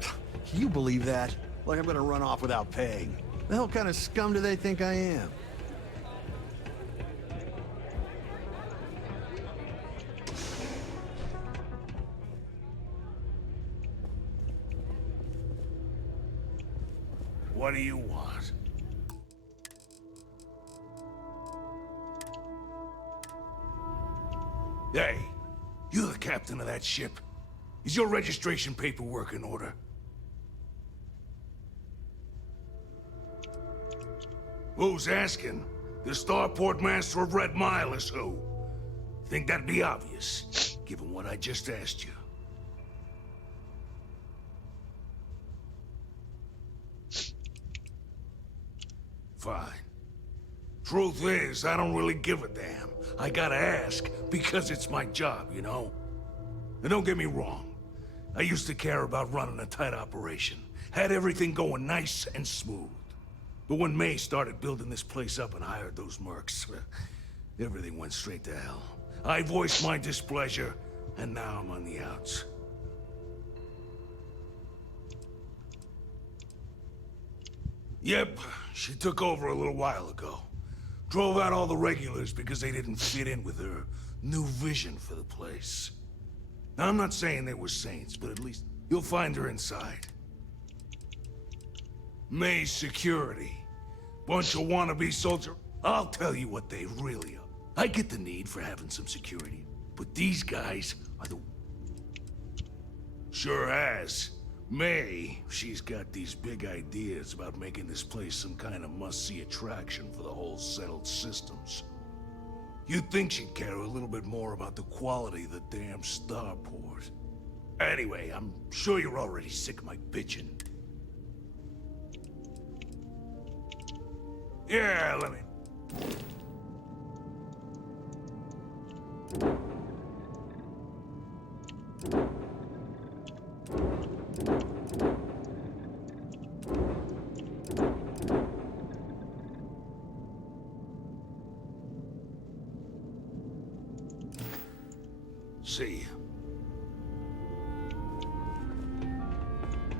Can you believe that? Like I'm gonna run off without paying. The hell kind of scum do they think I am? What do you want? Hey, you the captain of that ship? Is your registration paperwork in order? Who's asking? The starport master of Red Mile is who? Think that'd be obvious, given what I just asked you. Fine. Truth is, I don't really give a damn. I gotta ask, because it's my job, you know? And don't get me wrong. I used to care about running a tight operation. Had everything going nice and smooth. But when May started building this place up and hired those mercs, everything went straight to hell. I voiced my displeasure, and now I'm on the outs. Yep, she took over a little while ago. Drove out all the regulars because they didn't fit in with her new vision for the place. Now, I'm not saying they were saints, but at least you'll find her inside. May's security. Bunch of wannabe soldiers. I'll tell you what they really are. I get the need for having some security, but these guys are the... Sure has. May, she's got these big ideas about making this place some kind of must-see attraction for the whole settled systems. You'd think she'd care a little bit more about the quality of the damn starport. Anyway, I'm sure you're already sick of my bitching. Yeah, let me... See you.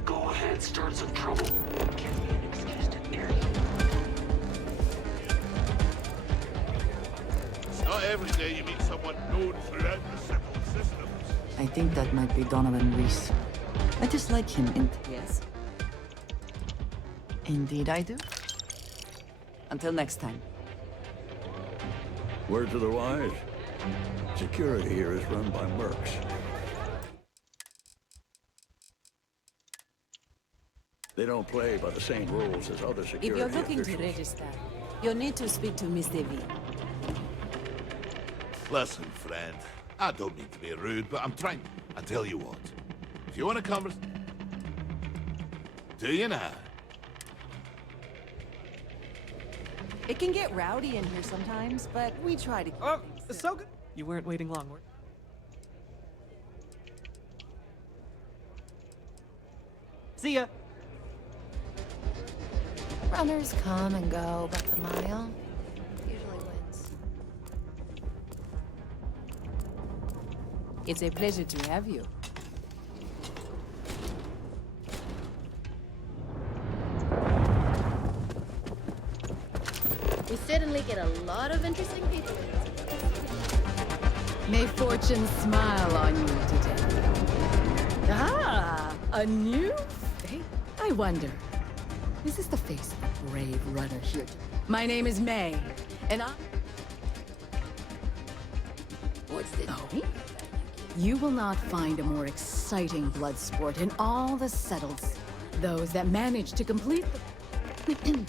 Go ahead, start some trouble. Give me an excuse to hear you. It's not every day you meet someone known throughout the settled systems. I think that might be Donovan Reese. I dislike him in... Yes? Indeed I do. Until next time. Word to the wise. Security here is run by mercs. They don't play by the same rules as other security If you're looking officials. to register, you'll need to speak to Mr. V. Listen, friend. I don't mean to be rude, but I'm trying. I tell you what. If you want to converse... Do you now? It can get rowdy in here sometimes, but we try to keep things So good. You weren't waiting long, were you? See ya. Runners come and go, but the mile usually wins. It's a pleasure to have you. We certainly get a lot of interesting people. May fortune smile on you today. Ah, a new face? I wonder, is this the face of a brave runner here? My name is May, and I... What's the... Oh? You will not find a more exciting blood sport in all the settled... Those that manage to complete the...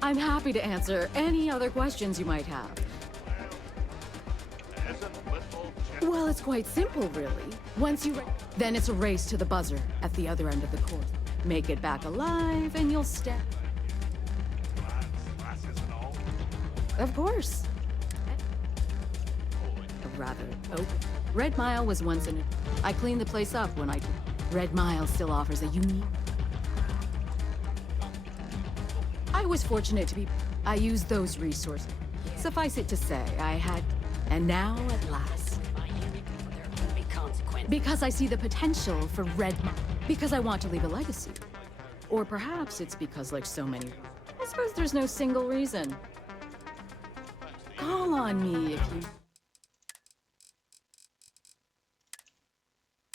I'm happy to answer any other questions you might have. Well, it's quite simple, really. Once you... Then it's a race to the buzzer at the other end of the court. Make it back alive, and you'll step... Of course. Rather, oh, Red Mile was once in... I cleaned the place up when I... Red Mile still offers a unique... I was fortunate to be... I used those resources. Suffice it to say, I had... And now, at last... Because I see the potential for Red Mile. Because I want to leave a legacy. Or perhaps it's because, like so many... I suppose there's no single reason. Call on me if you...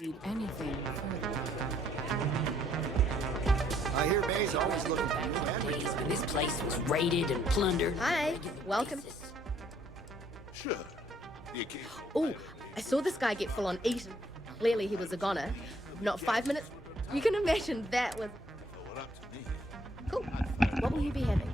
need anything further. I hear May's always looking for new enemies when this place was raided and plundered. Hi, welcome. Sure. Oh, I saw this guy get full on eaten. Clearly he was a goner. Not 5 minutes. You can imagine that was... Cool. What will you be having?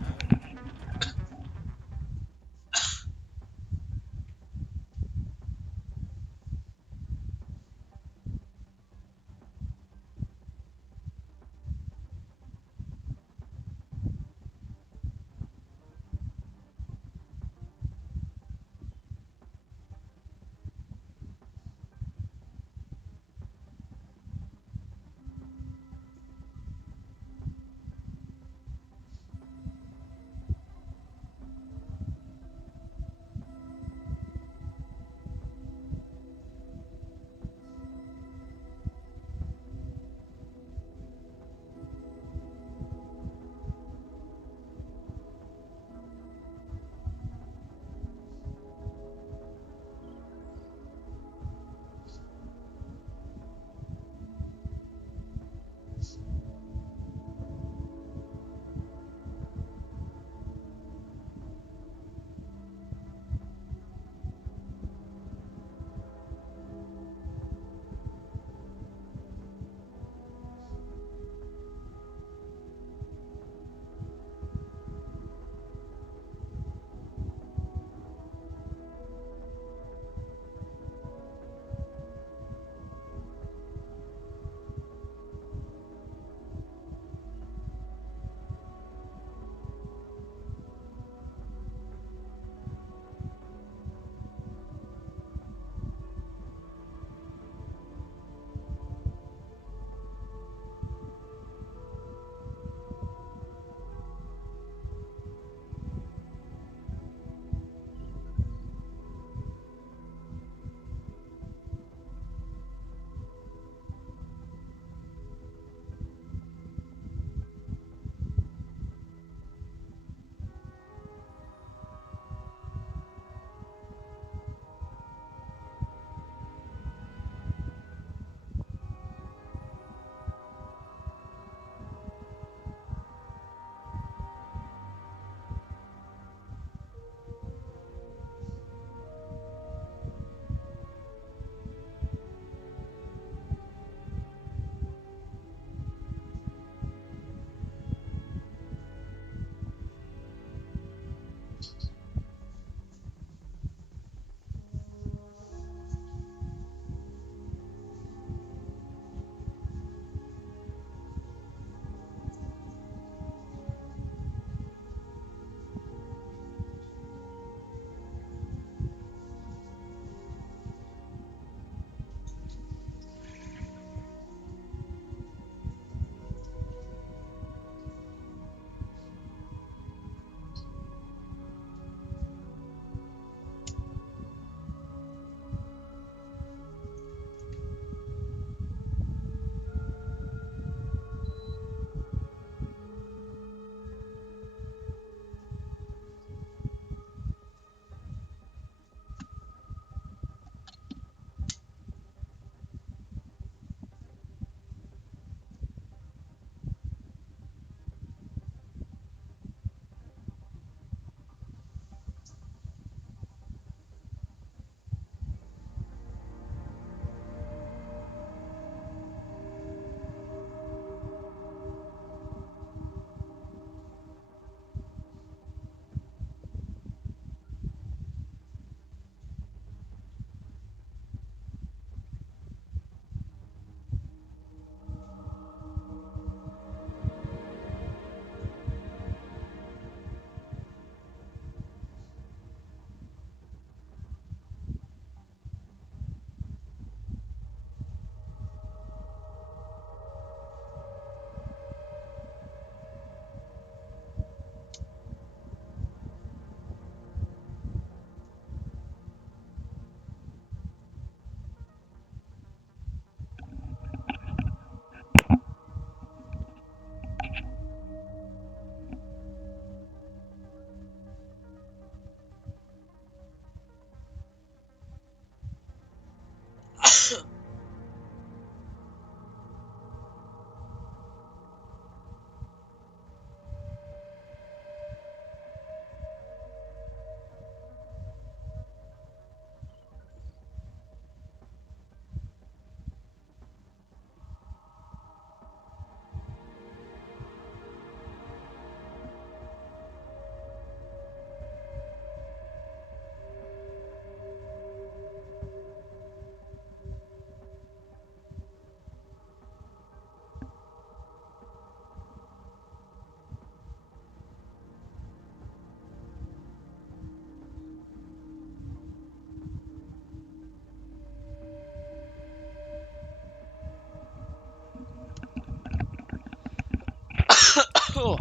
Oh.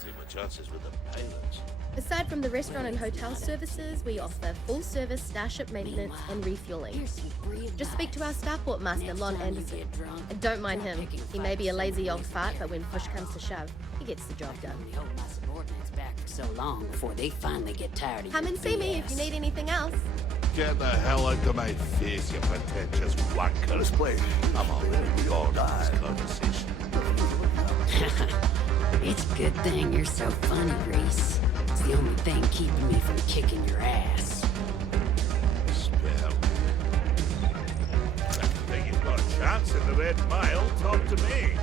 See my chances with the pilots. Aside from the restaurant and hotel services, we offer full-service starship maintenance and refueling. Just speak to our starport master, Lon Anderson. And don't mind him. He may be a lazy old fart, but when push comes to shove, he gets the job done. I hold my subordinates back for so long before they finally get tired of Come your and see me if you BS. need anything else. Get the hell out of my face, you pretentious wanker. This place, I'm already beyond die. this conversation. It's a good thing you're so funny, Reese. It's the only thing keeping me from kicking your ass. Spell. If you think you've got a chance in the Red Mile, talk to me.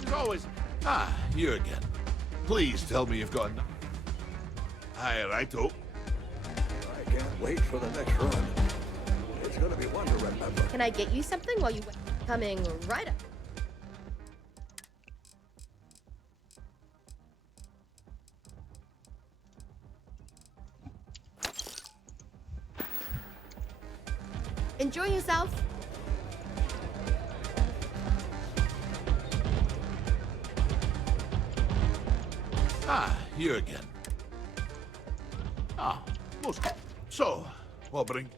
She's always... Ah, you again. Please tell me you've got... Aye, righto. I can't wait for the next run. It's gonna be one to remember. Can I get you something while you wait? Coming right up. Enjoy yourself. Ah, you again. Ah, most... So, what bring...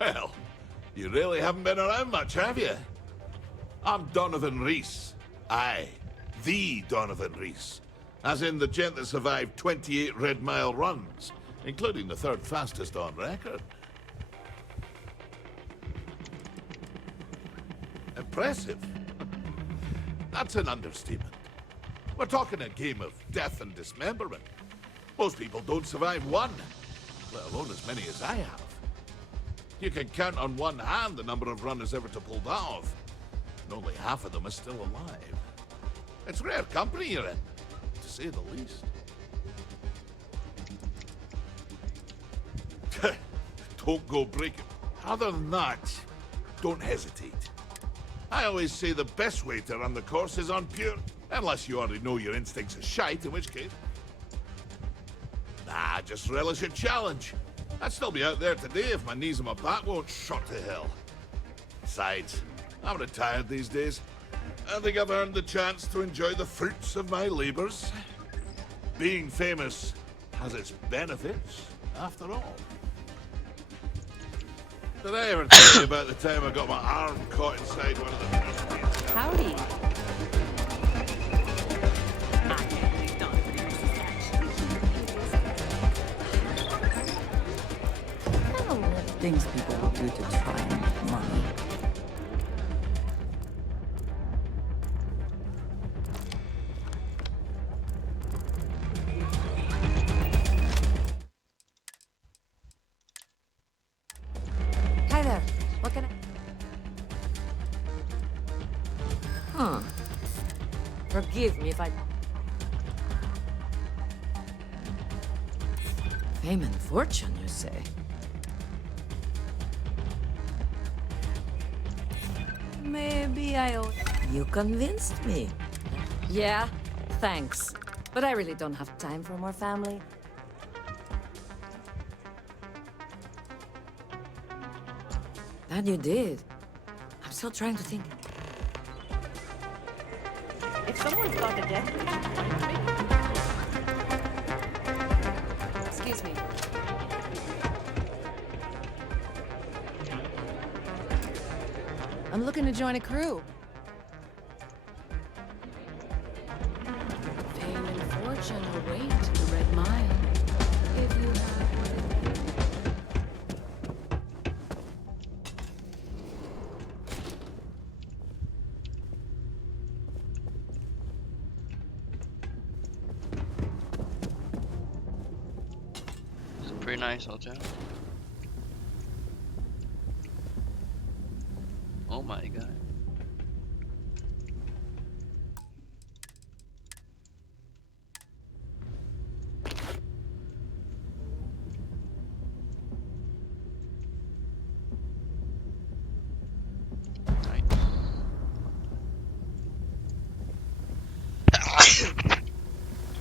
Well, you really haven't been around much, have you? I'm Donovan Reese. Aye, the Donovan Reese. As in the gent that survived 28 Red Mile runs, including the third fastest on record. Impressive. That's an understatement. We're talking a game of death and dismemberment. Most people don't survive one, let alone as many as I have. You can count on one hand the number of runners ever to pull that off, and only half of them are still alive. It's rare company you're in, to say the least. Don't go breaking. Other than that, don't hesitate. I always say the best way to run the course is on pure... Unless you already know your instincts are shite, in which case... Nah, just relish a challenge. I'd still be out there today if my knees and my back won't shot to hell. Besides, I'm retired these days. I think I've earned the chance to enjoy the fruits of my labors. Being famous has its benefits, after all. Did I ever tell you about the time I got my arm caught inside one of the... Howdy. Things people will do to try and make money. Hi there. What can I... Huh. Forgive me if I... Fame and fortune, you say? Maybe I owe... You convinced me. Yeah, thanks. But I really don't have time for more family. That you did. I'm still trying to think. If someone's got a death... Excuse me. I'm looking to join a crew. Fame and fortune await the Red Mile. If you have what It's a pretty nice hotel. Oh my god.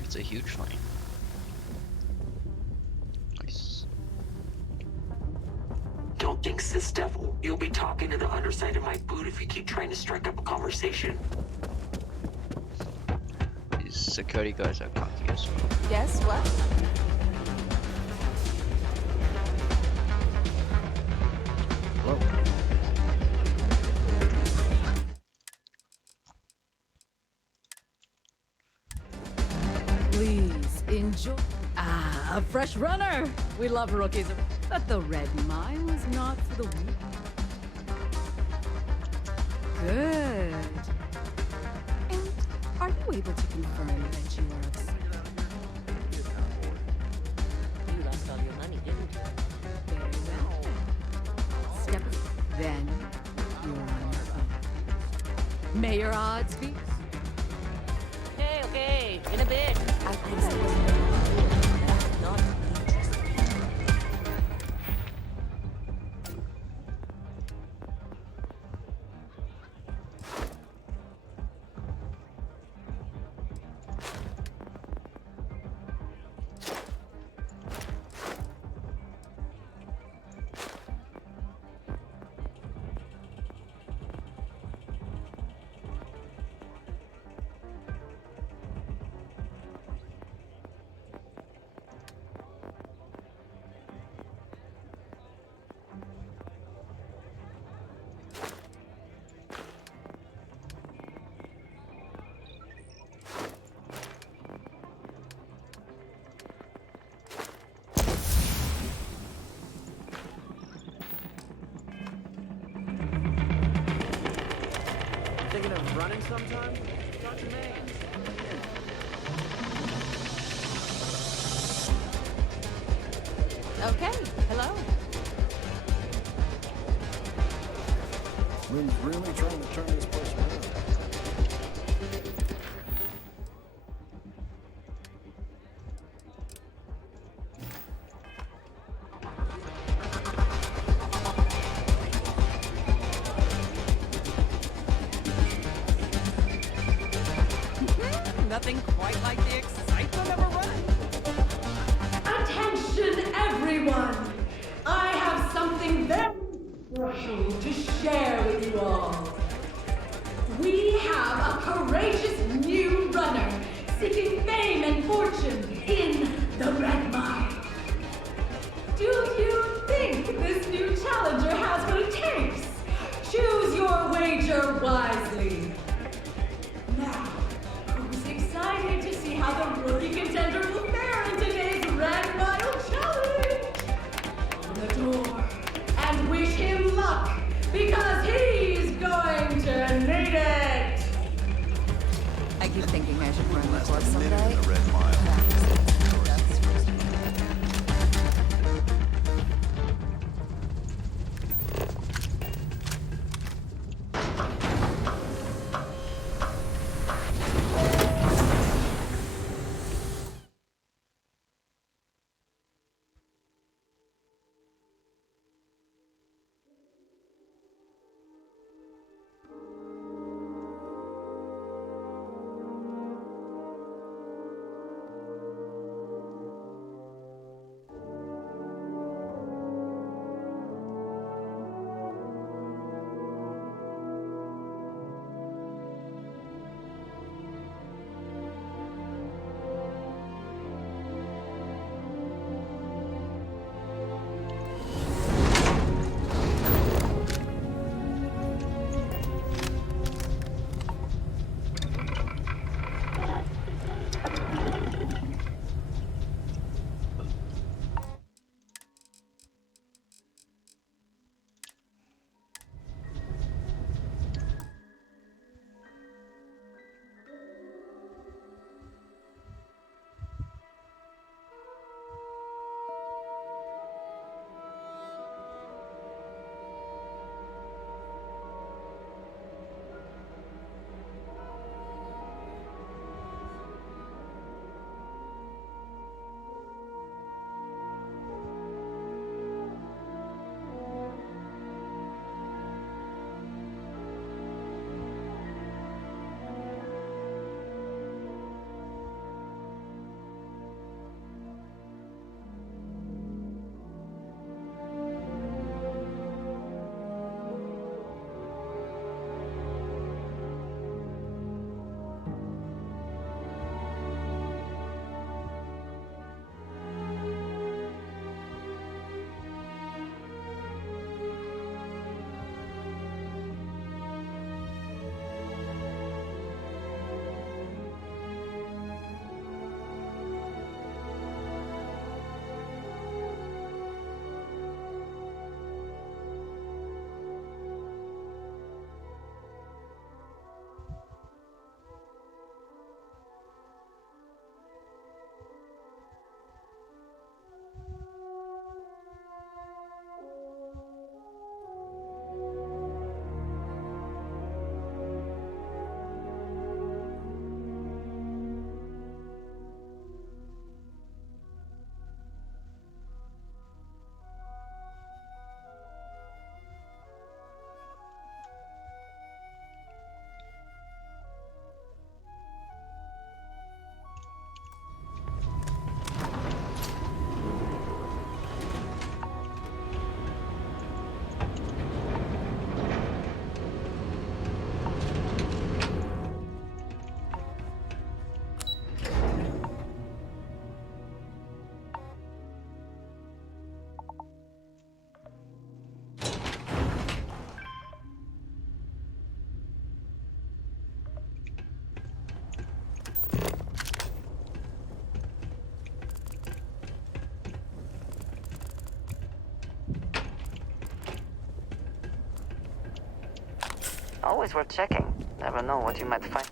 It's a huge find. devil. You'll be talking to the underside of my boot if you keep trying to strike up a conversation. These security guys are cocky as well. Guess what? Please enjoy. Ah, a fresh runner. We love rookies. But the red mine was not for the weak. Good. And are you able to confirm that you are upset? You lost all your money, didn't you? Very well. Step. Then you're on your own. May your odds be. Okay, in a bit. I promise you. Not Thinking of running sometime? Talk to me. Okay, hello. Lynn's really trying to turn this place around. Nothing quite like the excitement of a run. Attention, everyone! I have something very special to share with you all. We have a courageous new runner seeking fame and fortune in the Red Mine. Do you think this new challenger has what it takes? Choose your wager wisely. Now, who's excited to see how the rookie contender will fare in today's Red Mile Challenge? Open the door and wish him luck, because he's going to need it! I keep thinking I should run the course someday. The Red Mile. always worth checking. Never know what you might find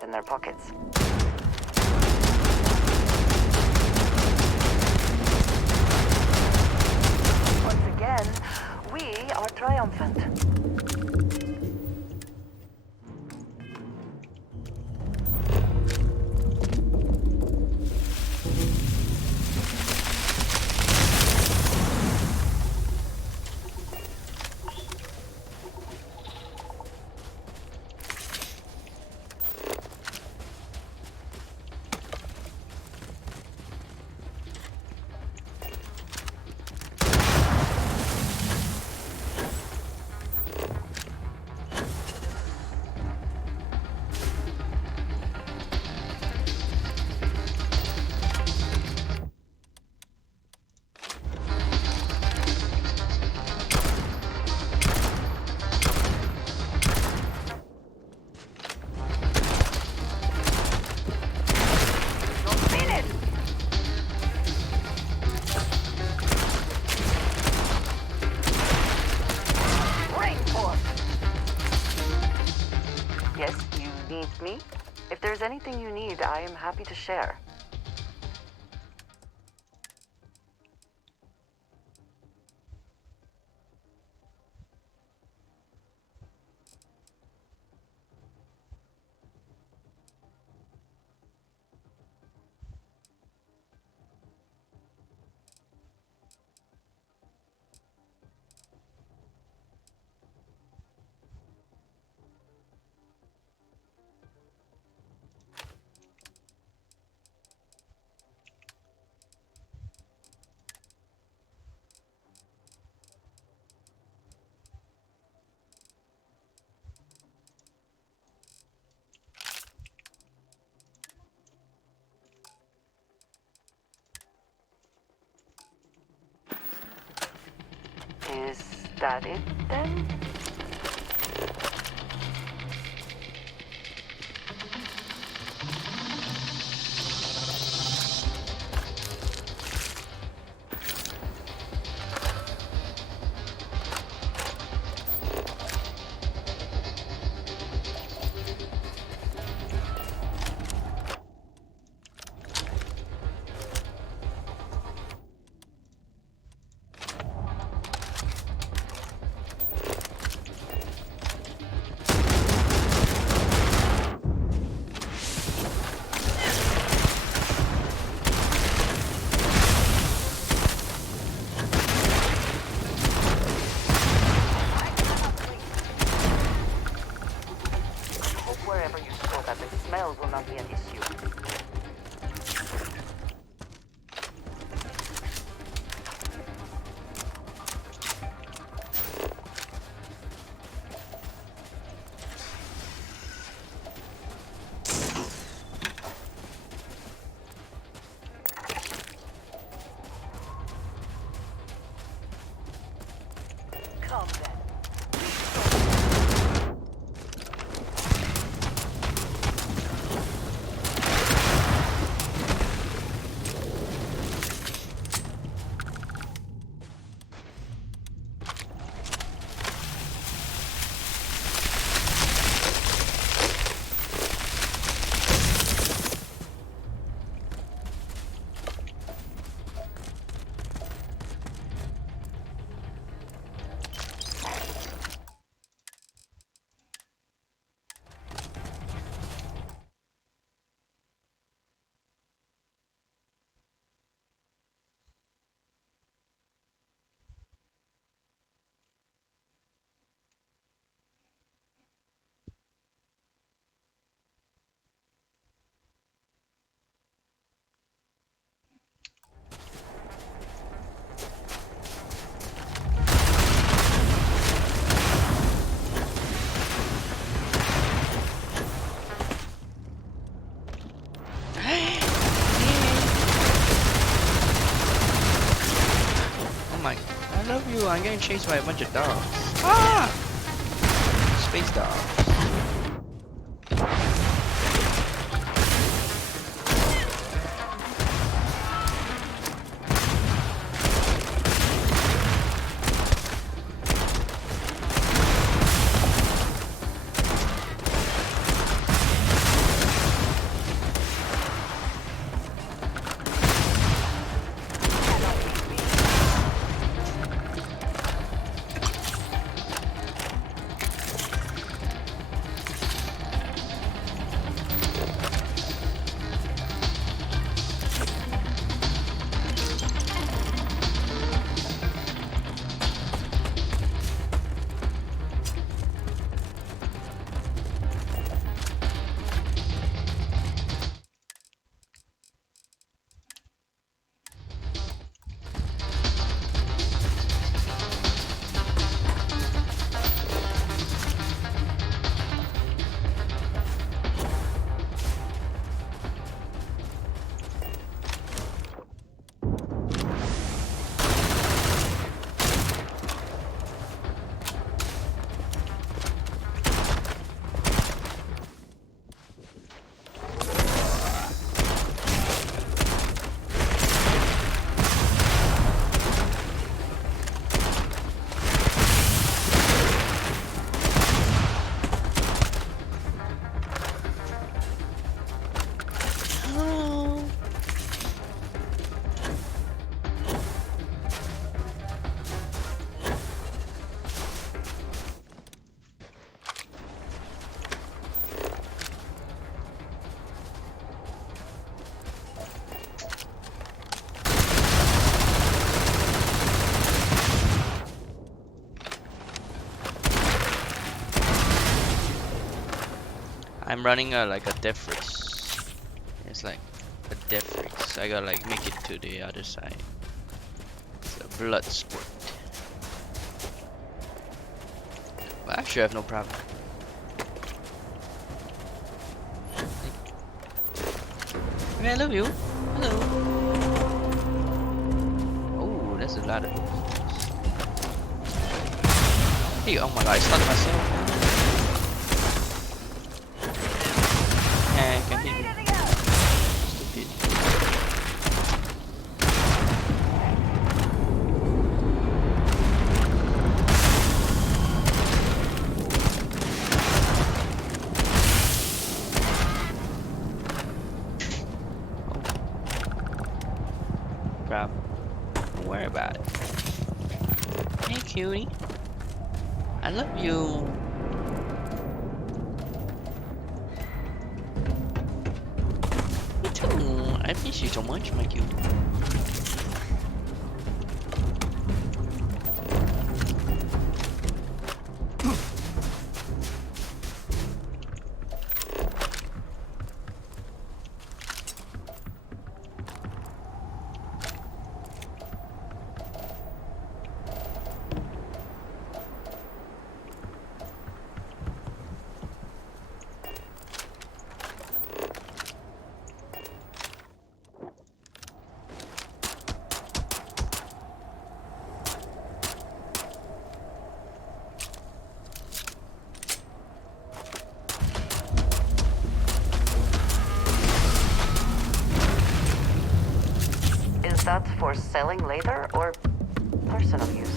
in their pockets. Once again, we are triumphant. Yes, you need me? If there's anything you need, I am happy to share. Is that it, then? Wherever you store that, the smell will not be an issue. Come then. Oh my, I love you. I'm getting chased by a bunch of dogs. Ah! Space dogs. I'm running a like a death race. It's like a death race. I gotta like make it to the other side. It's a blood sport. But actually I have no problem. Okay, I love you. Hello. Oh, that's a lot of those. Hey, oh my god, I stunned myself. And can hit me. Stupid. Crap. Don't worry about it. Hey, cutie. I love you. Me too. I miss you so much, my cutie. Is that for selling later or personal use?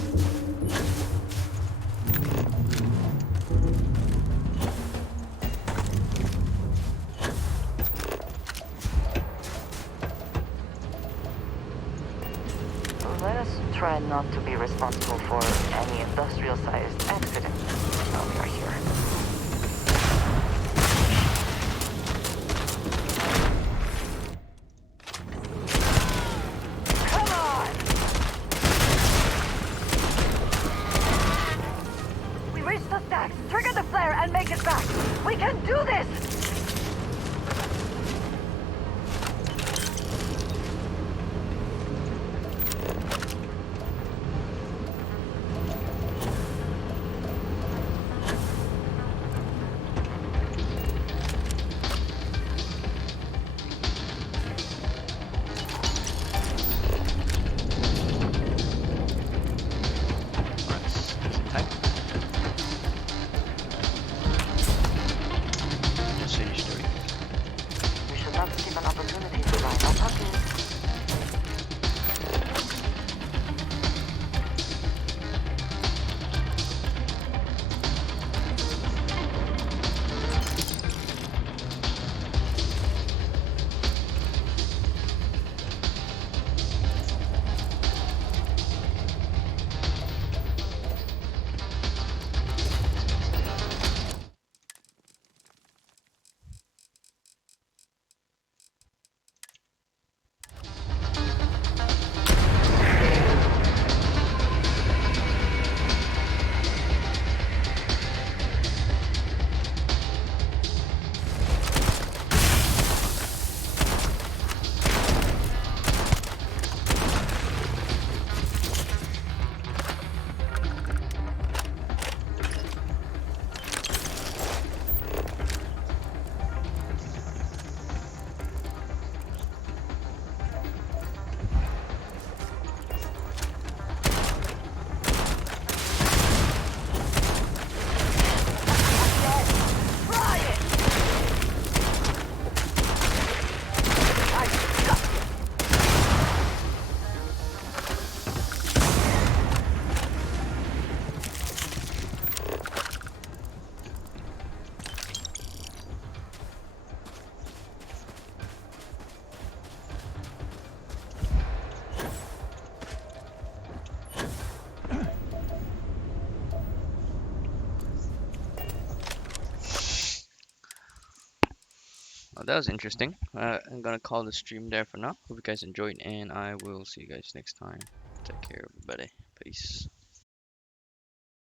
Let us try not to be responsible for any industrial-sized accident while we are here. Trigger the flare and make it fast! We can do this! We should not skip an opportunity to line up our team. Well, that was interesting. I'm gonna call the stream there for now. Hope you guys enjoyed, and I will see you guys next time. Take care, everybody.